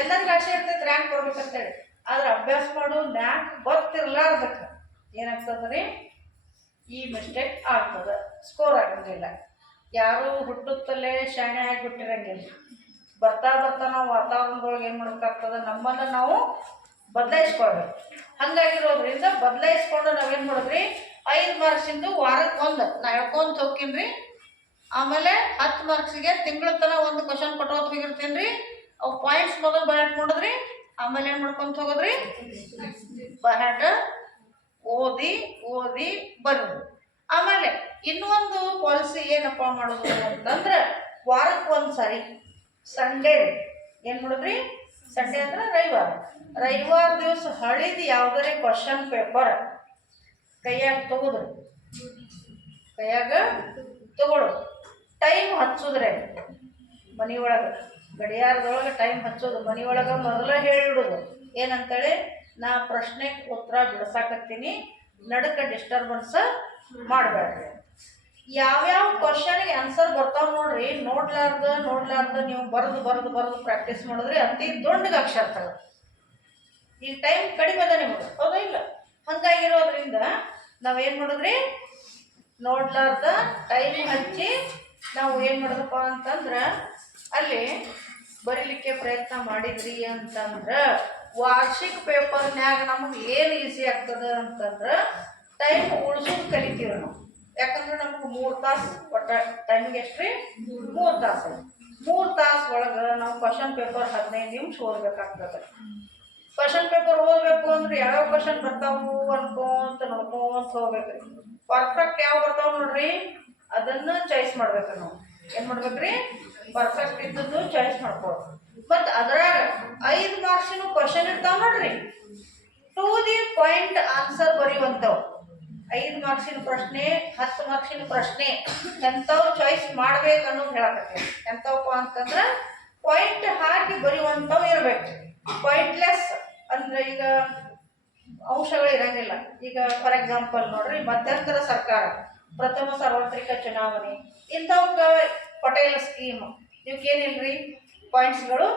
ಎಲ್ಲರಿಗೂ ಆಸೆ ಇರ್ತೈತೆ ರ್ಯಾಂಕ್ ಬರ್ಬೇಕಂತೇಳಿ. ಆದ್ರೆ ಅಭ್ಯಾಸ ಮಾಡೋ ನ್ಯಾಕ್ ಗೊತ್ತಿರಲಾರ್ದಕ್ಕೆ. ಏನಾಗ್ತದೆ ಈ ಮಿಸ್ಟೇಕ್ ಆಗ್ತದೆ. ಸ್ಕೋರ್ ಆಗಂಗಿಲ್ಲ ಯಾರು ಹುಟ್ಟುತ್ತಲೇ ಶಾಣೆ ಆಗಿ ಹುಟ್ಟಿರಂಗಿಲ್ಲ. ಬರ್ತಾ ಬರ್ತಾ ನಾವು ವಾತಾವರಣದೊಳಗೆ ಏನು ಮಾಡ್ಬೇಕಾಗ್ತದೆ? ನಮ್ಮನ್ನು ನಾವು ಬದಲಾಯಿಸ್ಕೊಳ್ಬೇಕು. ಹಂಗಾಗಿರೋದ್ರಿಂದ ಬದಲಾಯಿಸ್ಕೊಂಡು ನಾವೇನು ಮಾಡಿದ್ರಿ? ಐದು ಮಾರ್ಕ್ಸಿಂದು ವಾರಕ್ಕೆ ಒಂದು ನಾ ಹೇಳ್ಕೊಂತ ಹೋಗ್ತೀನಿ. ಆಮೇಲೆ ಹತ್ತು ಮಾರ್ಕ್ಸಿಗೆ ತಿಂಗಳ ತನಕ ಒಂದು ಕ್ವಶನ್ ಕೊಟ್ಟೋತ್ ಹೋಗಿರ್ತೀನಿ ರೀ ಅವು ಪಾಯಿಂಟ್ಸ್ ಮೊದಲು ಬಯಟ್ ಮಾಡಿದ್ರಿ ಆಮೇಲೆ ಏನು ಮಾಡ್ಕೊಂತ ಹೋಗೋದ್ರಿ? ಬರಾಟ ಓದಿ ಓದಿ ಬರೋದು ಆಮೇಲೆ ಇನ್ನೊಂದು ಪಾಲಿಸಿ ಏನಪ್ಪ ಮಾಡೋದು ಅಂತಂದ್ರೆ ವಾರಕ್ಕೆ ಒಂದು ಸಾರಿ ಸಂಡೇ ಏನು ಮಾಡಿದ್ರಿ? ಸಂಡೇ ಅಂದ್ರೆ ರವಿವಾರ. ರವಿವಾರ ದಿವಸ ಹಳಿದ ಯಾವುದೇ ಕ್ವಶನ್ ಪೇಪರ್ ಕೈಯಾಗ ತಗೋದ್ರಿ ಕೈಯಾಗ ತಗೊಳ್ಳೋದು. ಟೈಮ್ ಹಚ್ಚೋದ್ರಿ. ಮನೆಯೊಳಗೆ ಗಡಿಯಾರದೊಳಗೆ ಟೈಮ್ ಹಚ್ಚೋದು. ಮನೆಯೊಳಗೆ ಮೊದಲು ಹೇಳಿಬಿಡೋದು ಏನಂತೇಳಿ? ನಾ ಪ್ರಶ್ನೆಗೆ ಉತ್ತರ ಬಿಡಿಸಾಕತ್ತೀನಿ. ನಡುಕ ಡಿಸ್ಟರ್ಬೆನ್ಸ್ ಮಾಡಬೇಡ್ರಿ. ಯಾವ್ಯಾವ ಕ್ವಶನ್ಗೆ ಆನ್ಸರ್ ಬರ್ತಾವೆ ನೋಡ್ರಿ, ನೋಡ್ಲಾರ್ದ ನೋಡ್ಲಾರ್ದ ನೀವು ಬರೆದು ಬರೆದು ಬರೆದು ಪ್ರಾಕ್ಟೀಸ್ ಮಾಡಿದ್ರೆ ಅತಿ ದೊಡ್ಡಗೆ ಅಕ್ಷರ ತಗ ಈಗ ಟೈಮ್ ಕಡಿಮೆ ಅದ ನಿಮ್ಗೆ ಹೌದಾ ಇಲ್ಲ? ಹಂಗಾಗಿರೋದ್ರಿಂದ ನಾವೇನು ಮಾಡಿದ್ರಿ? ನೋಡ್ಲಾರ್ದ ಟೈಮ್ ಹಚ್ಚಿ ನಾವು ಏನು ಮಾಡಿದಪ್ಪ ಅಂತಂದ್ರೆ, ಅಲ್ಲಿ ಬರೀಲಿಕ್ಕೆ ಪ್ರಯತ್ನ ಮಾಡಿದ್ರಿ ಅಂತಂದ್ರೆ, ವಾರ್ಷಿಕ ಪೇಪರ್ನ್ಯಾಗ ನಮಗೆ ಏನು ಈಸಿ ಆಗ್ತದೆ ಅಂತಂದ್ರೆ ಟೈಮ್ ಉಳಿಸೋದು ಕಲಿತೀವಿ ನಾವು. ಯಾಕಂದ್ರೆ ನಮ್ಗೆ ಮೂರು ತಾಸು ಒಟ್ಟ ಟೈಮಿಗೆ ಎಷ್ಟು ರೀ ಮೂರು ತಾಸು. ಮೂರು ತಾಸು ಒಳಗೆ ನಾವು ಕ್ವಶನ್ ಪೇಪರ್ ಹದಿನೈದು ನಿಮಿಷ ಓದ್ಬೇಕಾಗ್ತದೆ. ಕ್ವಶನ್ ಪೇಪರ್ ಓದಬೇಕು ಅಂದ್ರೆ ಯಾವ ಕ್ವಶನ್ ಬರ್ತಾವು ಅನ್ಕೊಂತ ನೋಡ್ಕೊಂತ ಹೋಗ್ಬೇಕ್ರಿ. ಪರ್ಫೆಕ್ಟ್ ಯಾವ ಬರ್ತಾವ ನೋಡ್ರಿ? ಅದನ್ನ ಚಾಯ್ಸ್ ಮಾಡ್ಬೇಕು ನಾವು. ಏನ್ ಮಾಡ್ಬೇಕ್ರಿ? ಪರ್ಫೆಕ್ಟ್ ಇದ್ದದ್ದು ಚಾಯ್ಸ್ ಮಾಡ್ಕೊಳ್ಬೇಕು ಮತ್ ಅದ್ರಾಗ ಐದು ಮಾರ್ಕ್ಸಿನ ಕ್ವಶನ್ ಇರ್ತಾವ ನೋಡ್ರಿ. ಟು ದಿ ಪಾಯಿಂಟ್ ಆನ್ಸರ್ ಬರೆಯುವಂಥವು ಐದು ಮಾರ್ಕ್ಸಿನ ಪ್ರಶ್ನೆ, ಹತ್ತು ಮಾರ್ಕ್ಸಿನ ಪ್ರಶ್ನೆ, ಎಂಥವು ಚಾಯ್ಸ್ ಮಾಡ್ಬೇಕು ಅನ್ನೋದು ಹೇಳಕತ್ತೆ ಎಂಥವಪ್ಪ ಅಂತಂದ್ರೆ ಪಾಯಿಂಟ್ ಹಾಕಿ ಬರೆಯುವಂಥವು ಇರ್ಬೇಕು. ಪಾಯಿಂಟ್ಲೆಸ್ ಅಂದ್ರೆ ಈಗ ಅಂಶಗಳು ಇರಂಗಿಲ್ಲ. ಈಗ ಫಾರ್ ಎಕ್ಸಾಂಪಲ್ ನೋಡ್ರಿ, ಮಧ್ಯಂತರ ಸರ್ಕಾರ, ಪ್ರಥಮ ಸಾರ್ವತ್ರಿಕ ಚುನಾವಣೆ, ಇಂಥವಕ್ಕ ಪಟೇಲ್ ಸ್ಕೀಮ್ ಇವಕ್ಕೇನಿಲ್ರಿ ಪಾಯಿಂಟ್ಸ್ಗಳು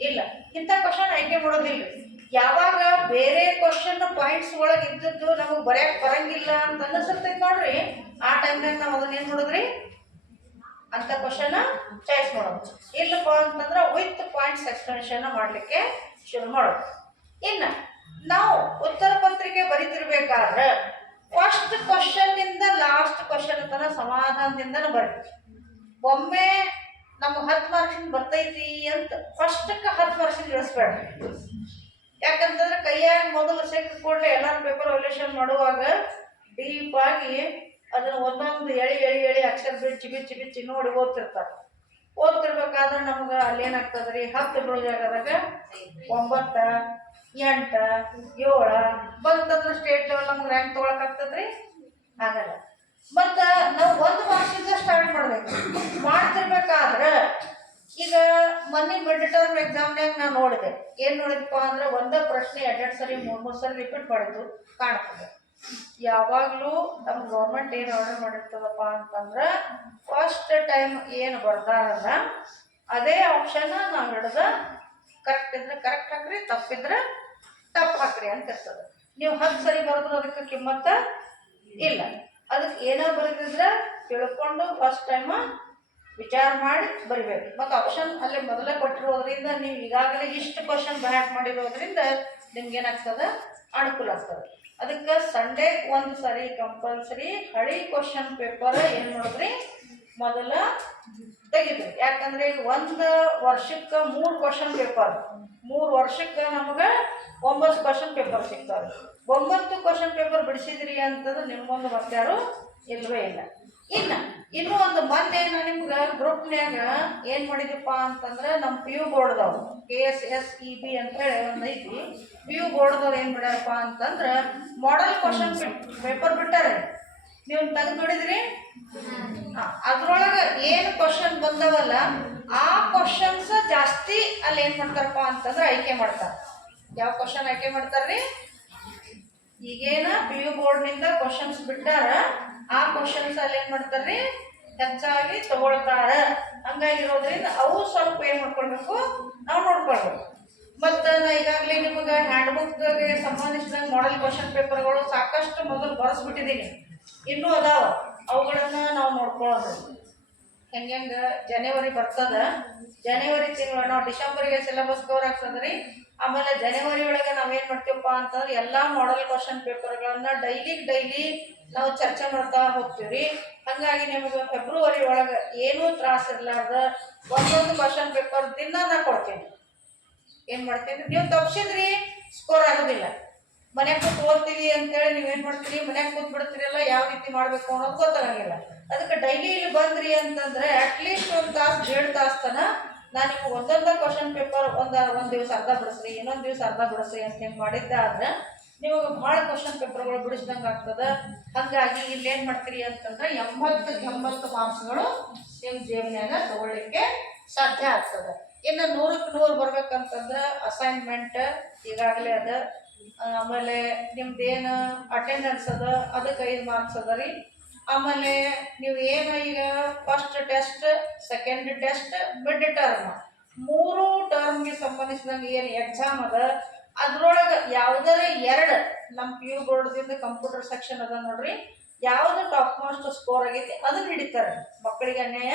ಇಲ್ಲ. ಇಂಥ ಕ್ವಶನ್ ಆಯ್ಕೆ ಮಾಡೋದಿಲ್ಲ ಯಾವಾಗ ಬೇರೆ ಕ್ವಶನ್ ಪಾಯಿಂಟ್ಸ್ ಒಳಗೆ ಇದ್ದದ್ದು ನಮಗೆ ಬರೆಯಕ್ಕೆ ಬರಂಗಿಲ್ಲ ಅಂತ ಅನ್ನಿಸ್ತೈತೆ ನೋಡ್ರಿ. ಆ ಟೈಮ್ನಾಗ ನಾವು ಅದನ್ನ ಏನು ನೋಡಿದ್ರಿ ಅಂತ ಕ್ವಶನ್ ಚಾಯ್ಸ್ ಮಾಡೋದು. ಇಲ್ಲಪ್ಪ ಅಂತಂದ್ರೆ ವಿತ್ ಪಾಯಿಂಟ್ಸ್ ಎಕ್ಸ್ಪ್ಲನೇಷನ್ ಮಾಡಲಿಕ್ಕೆ ಶುರು ಮಾಡೋದು. ಇನ್ನು ನಾವು ಉತ್ತರ ಪತ್ರಿಕೆ ಬರಿತಿರ್ಬೇಕಾದ್ರೆ ಫಸ್ಟ್ ಕ್ವಶನ್ ಇಂದ ಲಾಸ್ಟ್ ಕ್ವಶನ್ ತನಕ ಸಮಾಧಾನದಿಂದನೂ ಬರೀತೀವಿ. ಒಮ್ಮೆ ನಮ್ಗೆ ಹತ್ತು ಮಾರ್ಕ್ಸಿಂದ ಬರ್ತೈತಿ ಅಂತ ಫಸ್ಟಕ್ಕೆ ಹತ್ತು ಮಾರ್ಕ್ಸಿಂದ ಇಳಿಸ್ಬೇಡ ಯಾಕಂತಂದ್ರೆ ಕೈಯಾಗ ಮೊದಲು ಸಿಕ್ಕ ಕೂಡಲೇ ಎಲ್ಲಾರು ಪೇಪರ್ ವಲ್ಯೂಷನ್ ಮಾಡುವಾಗ ಡೀಪ್ ಆಗಿ ಅದನ್ನ ಒಂದೊಂದು ಎಳಿ ಎಳಿ ಎಳಿ ಅಕ್ಷರ ಬಿಚ್ಚಿ ಬಿಚ್ಚಿ ಬಿಚ್ಚಿ ನೋಡಿ ಓದ್ತಿರ್ತಾರೆ. ಓದ್ತಿರ್ಬೇಕಾದ್ರೆ ನಮ್ಗೆ ಅಲ್ಲೇನಾಗ್ತದೆ ರೀ? ಹತ್ತು ಬೀಳೋ ಜಾಗದಾಗ ಒಂಬತ್ತ, ಎಂಟ, ಏಳ ಬಂತಂದ್ರೆ ಸ್ಟೇಟ್ ಲೆವೆಲ್ ನಮ್ಗೆ ರ್ಯಾಂಕ್ ತೊಗೊಳಕಾಗ್ತದ್ರಿ ಆಗಲ್ಲ. ಮತ್ತು ನಾವು ಒಂದು ಮಾರ್ಕ್ಸಿಂದ ಸ್ಟಾರ್ಟ್ ಮಾಡ್ಬೇಕು. ಮಾಡ್ತಿರ್ಬೇಕಾದ್ರೆ ಈಗ ಮೊನ್ನೆ ಮಿಡ್ ಟರ್ಮ್ ಎಕ್ಸಾಮ್ನಾಗ ನಾನು ನೋಡಿದೆ. ಏನು ನೋಡಿದಪ್ಪ ಅಂದ್ರೆ ಒಂದೇ ಪ್ರಶ್ನೆ ಎರಡೆರಡು ಸರಿ, ಮೂರು ಮೂರು ಸರಿ ರಿಪೀಟ್ ಮಾಡಿದ್ದು ಕಾಣ್ತದೆ. ಯಾವಾಗಲೂ ನಮ್ಮ ಗೌರ್ಮೆಂಟ್ ಏನು ಆರ್ಡರ್ ಮಾಡಿರ್ತದಪ್ಪ ಅಂತಂದ್ರೆ ಫಸ್ಟ್ ಟೈಮ್ ಏನು ಬರ್ದಾರಲ್ಲ ಅದೇ ಆಪ್ಷನ್ ನಾವು ಹಿಡ್ದ ಕರೆಕ್ಟ್ ಇದ್ರೆ ಕರೆಕ್ಟ್ ಹಾಕ್ರಿ ತಪ್ಪಿದ್ರೆ ತಪ್ಪು ಹಾಕ್ರಿ ಅಂತ ಇರ್ತದೆ. ನೀವು ಹತ್ತು ಸರಿ ಬರೆದ್ರು ಅದಕ್ಕೆ ಕಿಮ್ಮತ್ತ ಇಲ್ಲ. ಅದಕ್ಕೆ ಏನೋ ಬರೆದಿದ್ರೆ ತಿಳ್ಕೊಂಡು ಫಸ್ಟ್ ಟೈಮ್ ವಿಚಾರ ಮಾಡಿ ಬರಿಬೇಕು. ಮತ್ತು ಆಪ್ಷನ್ ಅಲ್ಲೇ ಮೊದಲೇ ಕೊಟ್ಟಿರೋದ್ರಿಂದ ನೀವು ಈಗಾಗಲೇ ಇಷ್ಟು ಕ್ವಶನ್ ಬ್ಯಾಕ್ ಮಾಡಿರೋದ್ರಿಂದ ನಿಮ್ಗೆ ಏನಾಗ್ತದೆ? ಅನುಕೂಲ ಆಗ್ತದೆ. ಅದಕ್ಕೆ ಸಂಡೇ ಒಂದು ಸರಿ ಕಂಪಲ್ಸರಿ ಹಳಿ ಕ್ವಶನ್ ಪೇಪರ್ ಏನು ನೋಡಿದ್ರಿ ಮೊದಲ ತೆಗಿಬೇಕು ಯಾಕಂದರೆ ಒಂದು ವರ್ಷಕ್ಕೆ ಮೂರು ಕ್ವಶನ್ ಪೇಪರ್ ಮೂರು ವರ್ಷಕ್ಕೆ ನಮಗೆ ಒಂಬತ್ತು ಕ್ವಶನ್ ಪೇಪರ್ ಸಿಗ್ತಾವೆ. ಒಂಬತ್ತು ಕ್ವಶನ್ ಪೇಪರ್ ಬಿಡಿಸಿದ್ರಿ ಅಂತಂದ್ರೆ ನಿಮ್ಗೊಂದು ಮತ್ತಾರು ಇಲ್ಲವೇ ಇಲ್ಲ. ಇನ್ನು ಇನ್ನೂ ಒಂದು ಮೊನ್ನೆ ನಿಮ್ಗ ನಿಮ್ಗೆ ಗ್ರೂಪ್ನ್ಯಾಗ ಏನು ಮಾಡಿದಪ್ಪ ಅಂತಂದ್ರೆ ನಮ್ಮ P U ಬೋರ್ಡ್ದವ್ರು K S S E B ಅಂತೇಳಿ ಒಂದು ಐತಿ. ಪಿ ಯು ಬೋರ್ಡ್ದವ್ರು ಏನು ಮಾಡ್ಯಾರಪ್ಪ ಅಂತಂದ್ರೆ ಮಾಡೆಲ್ ಕ್ವಶನ್ ಪೇಪರ್ ಬಿಟ್ಟಾರೆ. ನೀವು ತೆಗೆದು ನೋಡಿದ್ರಿ? ಅದ್ರೊಳಗೆ ಏನು ಕ್ವಶನ್ ಬಂದವಲ್ಲ ಆ ಕ್ವಶನ್ಸ್ ಜಾಸ್ತಿ ಅಲ್ಲಿ ಏನು ಮಾಡ್ತಾರಪ್ಪ ಅಂತಂದ್ರೆ ಆಯ್ಕೆ ಮಾಡ್ತಾರೆ. ಯಾವ ಕ್ವಶನ್ ಆಯ್ಕೆ ಮಾಡ್ತಾರ್ರಿ? ಈಗೇನ ಪಿ ಯು ಬೋರ್ಡ್ನಿಂದ ಕ್ವಶನ್ಸ್ ಬಿಟ್ಟಾರ. ಆ ಕ್ವಶನ್ಸ್ ಅಲ್ಲಿ ಏನ್ ಮಾಡ್ತಾರ್ರಿ ಹೆಚ್ಚಾಗಿ ತಗೊಳ್ತಾರ. ಹಂಗಾಗಿರೋದ್ರಿಂದ ಅವು ಸ್ವಲ್ಪ ಏನ್ ಮಾಡ್ಕೊಳ್ಬೇಕು? ನಾವು ನೋಡ್ಕೊಳ್ಬೇಕು. ಮತ್ತು ನಾ ಈಗಾಗಲೇ ನಿಮಗೆ ಹ್ಯಾಂಡ್ ಬುಕ್ಗೆ ಸಂಬಂಧಿಸಿದಂಗೆ ಮಾಡೆಲ್ ಕ್ವಶನ್ ಪೇಪರ್ಗಳು ಸಾಕಷ್ಟು ಮೊದಲು ಬರೆಸ್ಬಿಟ್ಟಿದ್ದೀನಿ ಇನ್ನೂ ಅದಾವ. ಅವುಗಳನ್ನು ನಾವು ನೋಡ್ಕೊಳ್ಳೋದು ಹೆಂಗೆ ಹೆಂಗೆ? ಜನವರಿ ಬರ್ತದ. ಜನವರಿ ತಿಂಗಳು, ನಾವು ಡಿಸೆಂಬರ್ಗೆ ಸಿಲೆಬಸ್ ಕವರ್ ಆಗ್ತದ್ರಿ ಆಮೇಲೆ ಜನವರಿ ಒಳಗೆ ನಾವೇನ್ ಮಾಡ್ತೀವಪ್ಪ ಅಂತಂದ್ರೆ ಎಲ್ಲಾ ಮಾಡೆಲ್ ಕ್ವಶನ್ ಪೇಪರ್ಗಳನ್ನ ಡೈಲಿ ಡೈಲಿ ನಾವು ಚರ್ಚೆ ಮಾಡ್ತಾ ಹೋಗ್ತೀವಿ ಹಾಗಾಗಿ ನಿಮಗೆ ಫೆಬ್ರವರಿ ಒಳಗೆ ಏನೂ ತ್ರಾಸ ಇರಲಾರ್ದ ಒಂದೊಂದು ಕ್ವಶನ್ ಪೇಪರ್ ದಿನ ನಾ ಕೊಡ್ತೀನಿ. ಏನು ಮಾಡ್ತೀನಿ? ನೀವು ತಪ್ಸಿದ್ರಿ ಸ್ಕೋರ್ ಆಗೋದಿಲ್ಲ. ಮನ್ಯಾಗ ಕೂತ್ ಓದ್ತೀವಿ ಅಂತೇಳಿ ನೀವೇನು ಮಾಡ್ತೀರಿ? ಮನೆಗೆ ಕೂತ್ ಬಿಡ್ತೀರಲ್ಲ, ಯಾವ ರೀತಿ ಮಾಡಬೇಕು ಅನ್ನೋದು ಗೊತ್ತಾಗಂಗಿಲ್ಲ. ಅದಕ್ಕೆ ಡೈಲಿ ಇಲ್ಲಿ ಬಂದ್ರಿ ಅಂತಂದ್ರೆ ಅಟ್ಲೀಸ್ಟ್ ಒಂದು ತಾಸು ಎರಡು ತಾಸು ತನ ನಾನು ನಿಮ್ಗೆ ಒಂದೊಂದ ಕ್ವಶನ್ ಪೇಪರ್ ಒಂದು ಒಂದು ದಿವಸ ಅರ್ಧ ಬಿಡಿಸ್ರಿ, ಇನ್ನೊಂದು ದಿವಸ ಅರ್ಧ ಬಿಡಿಸ್ರಿ ಅಂತ ಹೇಳಿ ಮಾಡಿದ್ದ ಆದ್ರೆ ನಿಮಗೆ ಭಾಳ ಕ್ವಶನ್ ಪೇಪರ್ಗಳು ಬಿಡಿಸ್ದಂಗೆ ಆಗ್ತದೆ. ಹಾಗಾಗಿ ಇಲ್ಲಿ ಏನು ಮಾಡ್ತೀರಿ ಅಂತಂದ್ರೆ ಎಂಬತ್ತು ಎಂಬತ್ತು ಮಾರ್ಕ್ಸ್ಗಳು ನಿಮ್ಮ ಜೇಬ್ನ್ಯಾಗ ತಗೊಳ್ಳಿಕ್ಕೆ ಸಾಧ್ಯ ಆಗ್ತದೆ. ಇನ್ನು ನೂರಕ್ಕೆ ನೂರು ಬರ್ಬೇಕಂತಂದ್ರೆ ಅಸೈನ್ಮೆಂಟ್ ಈಗಾಗಲೇ ಅದ. ಆಮೇಲೆ ನಿಮ್ದೇನು ಅಟೆಂಡೆನ್ಸ್ ಅದ ಅದಕ್ಕೆ ಐದು ಮಾರ್ಕ್ಸ್ ಅದ ರೀ. ಆಮೇಲೆ ನೀವು ಏನು ಈಗ first test second test mid term ಮೂರು ಟರ್ಮ್ಗೆ ಸಂಬಂಧಿಸಿದಂಗೆ ಏನು ಎಕ್ಸಾಮ್ ಅದ? ಅದ್ರೊಳಗೆ ಯಾವುದರ ಎರಡು ನಮ್ಮ ಪಿ ಯು ಬೋರ್ಡ್ದಿಂದ ಕಂಪ್ಯೂಟರ್ ಸೆಕ್ಷನ್ ಅದ ನೋಡ್ರಿ. ಯಾವುದು ಟಾಪ್ ಮೋಸ್ಟ್ ಸ್ಕೋರ್ ಆಗೈತಿ ಅದನ್ನ ಹಿಡಿತಾರೆ. ಮಕ್ಕಳಿಗೆ ಅನ್ಯಾಯ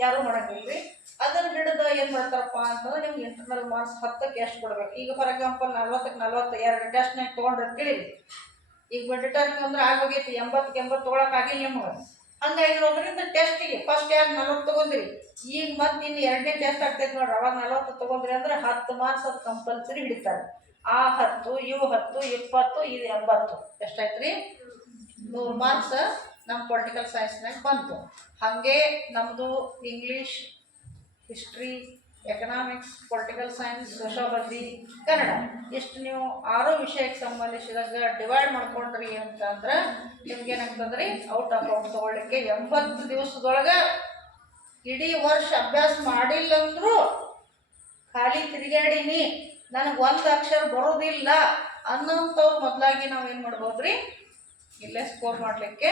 ಯಾರು ಮಾಡಂಗಿಲ್ಲ ರೀ ಅದನ್ನ ಹಿಡಿದು ಏನು ಮಾಡ್ತಾರಪ್ಪ ಅಂತಂದ್ರೆ ನಿಮ್ಗೆ ಇಂಟರ್ನಲ್ ಮಾರ್ಕ್ಸ್ ಹತ್ತಕ್ಕೆ ಎಷ್ಟು ಕೊಡ್ಬೇಕು? ಈಗ ಫಾರ್ ಎಕ್ಸಾಂಪಲ್ ನಲ್ವತ್ತಕ್ಕೆ ನಲ್ವತ್ತು ಎರಡು ಟೆಸ್ಟ್ನಾಗ ತಿಳಿರಿ ಈಗ ಮೆಡಿಟರ್ಗೆ ಅಂದ್ರೆ ಆಗೋಗೈತಿ, ಎಂಬತ್ತಕ್ಕೆ ಎಂಬತ್ತು ತೊಗೊಳಕ್ಕಾಗಿಲ್ಲ ನಿಮ್ಗೆ. ಟೆಸ್ಟ್ ಟೆಸ್ಟಿಗೆ ಫಸ್ಟ್ ಯಾರು ನಲ್ವತ್ತು ತೊಗೊಂಡ್ರಿ. ಈಗ ಮತ್ತೆ ಇನ್ನು ಎರಡನೇ ಟೆಸ್ಟ್ ಆಗ್ತೈತೆ ನೋಡ್ರಿ, ಅವಾಗ ನಲ್ವತ್ತು ತೊಗೊಂಡ್ರಿ ಅಂದ್ರೆ ಹತ್ತು ಮಾರ್ಕ್ಸ್ ಅದು ಕಂಪಲ್ಸರಿ ಹಿಡಿತಾರೆ. ಆ ಹತ್ತು, ಇವು ಹತ್ತು, ಇಪ್ಪತ್ತು, ಇದು ಎಂಬತ್ತು. ಎಷ್ಟಾಯ್ತು ರೀ ನೂರು ಮಾರ್ಕ್ಸ್ ನಮ್ಮ ಪೊಲಿಟಿಕಲ್ ಸೈನ್ಸ್ನಾಗ ಬಂತು. ಹಾಗೆ ನಮ್ಮದು English history economics political science sociology Kannada ಇಷ್ಟು ನೀವು ಆರು ವಿಷಯಕ್ಕೆ ಸಂಬಂಧಿಸಿದಾಗ ಡಿವೈಡ್ ಮಾಡ್ಕೊಂಡ್ರಿ ಅಂತಂದ್ರೆ ನಿಮ್ಗೆ ಏನಾಗ್ತದ್ರಿ? ಔಟ್ ಆಫ್ ಔಟ್ ತೊಗೊಳ್ಳಿಕ್ಕೆ ಎಂಬತ್ತು ದಿವಸದೊಳಗೆ ಇಡೀ ವರ್ಷ ಅಭ್ಯಾಸ ಮಾಡಿಲ್ಲ ಅಂದರೂ ಖಾಲಿ ತಿರುಗಾಡೀನಿ ನನಗೆ ಒಂದು ಅಕ್ಷರ ಬರೋದಿಲ್ಲ ಅನ್ನೋಂಥವ್ರು ಮೊದಲಾಗಿ ನಾವು ಏನು ಮಾಡ್ಬೋದು ರೀ ಇಲ್ಲೇ ಸ್ಕೋರ್ ಮಾಡಲಿಕ್ಕೆ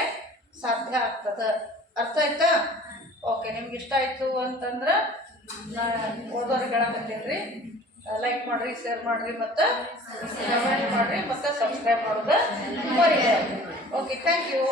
ಸಾಧ್ಯ ಆಗ್ತದೆ. ಅರ್ಥ ಆಯ್ತಾ? ಓಕೆ ನಿಮ್ಗೆ ಇಷ್ಟ ಆಯಿತು ಅಂತಂದ್ರೆ ಓದೋರಿಗೆ ಹೇಳಕತ್ತೀನಿ ಲೈಕ್ ಮಾಡಿರಿ ಶೇರ್ ಮಾಡಿರಿ ಮತ್ತು ಕಮೆಂಟ್ ಮಾಡಿರಿ ಮತ್ತು ಸಬ್ಸ್ಕ್ರೈಬ್ ಮಾಡೋದು ಓಕೆ ಥ್ಯಾಂಕ್ ಯು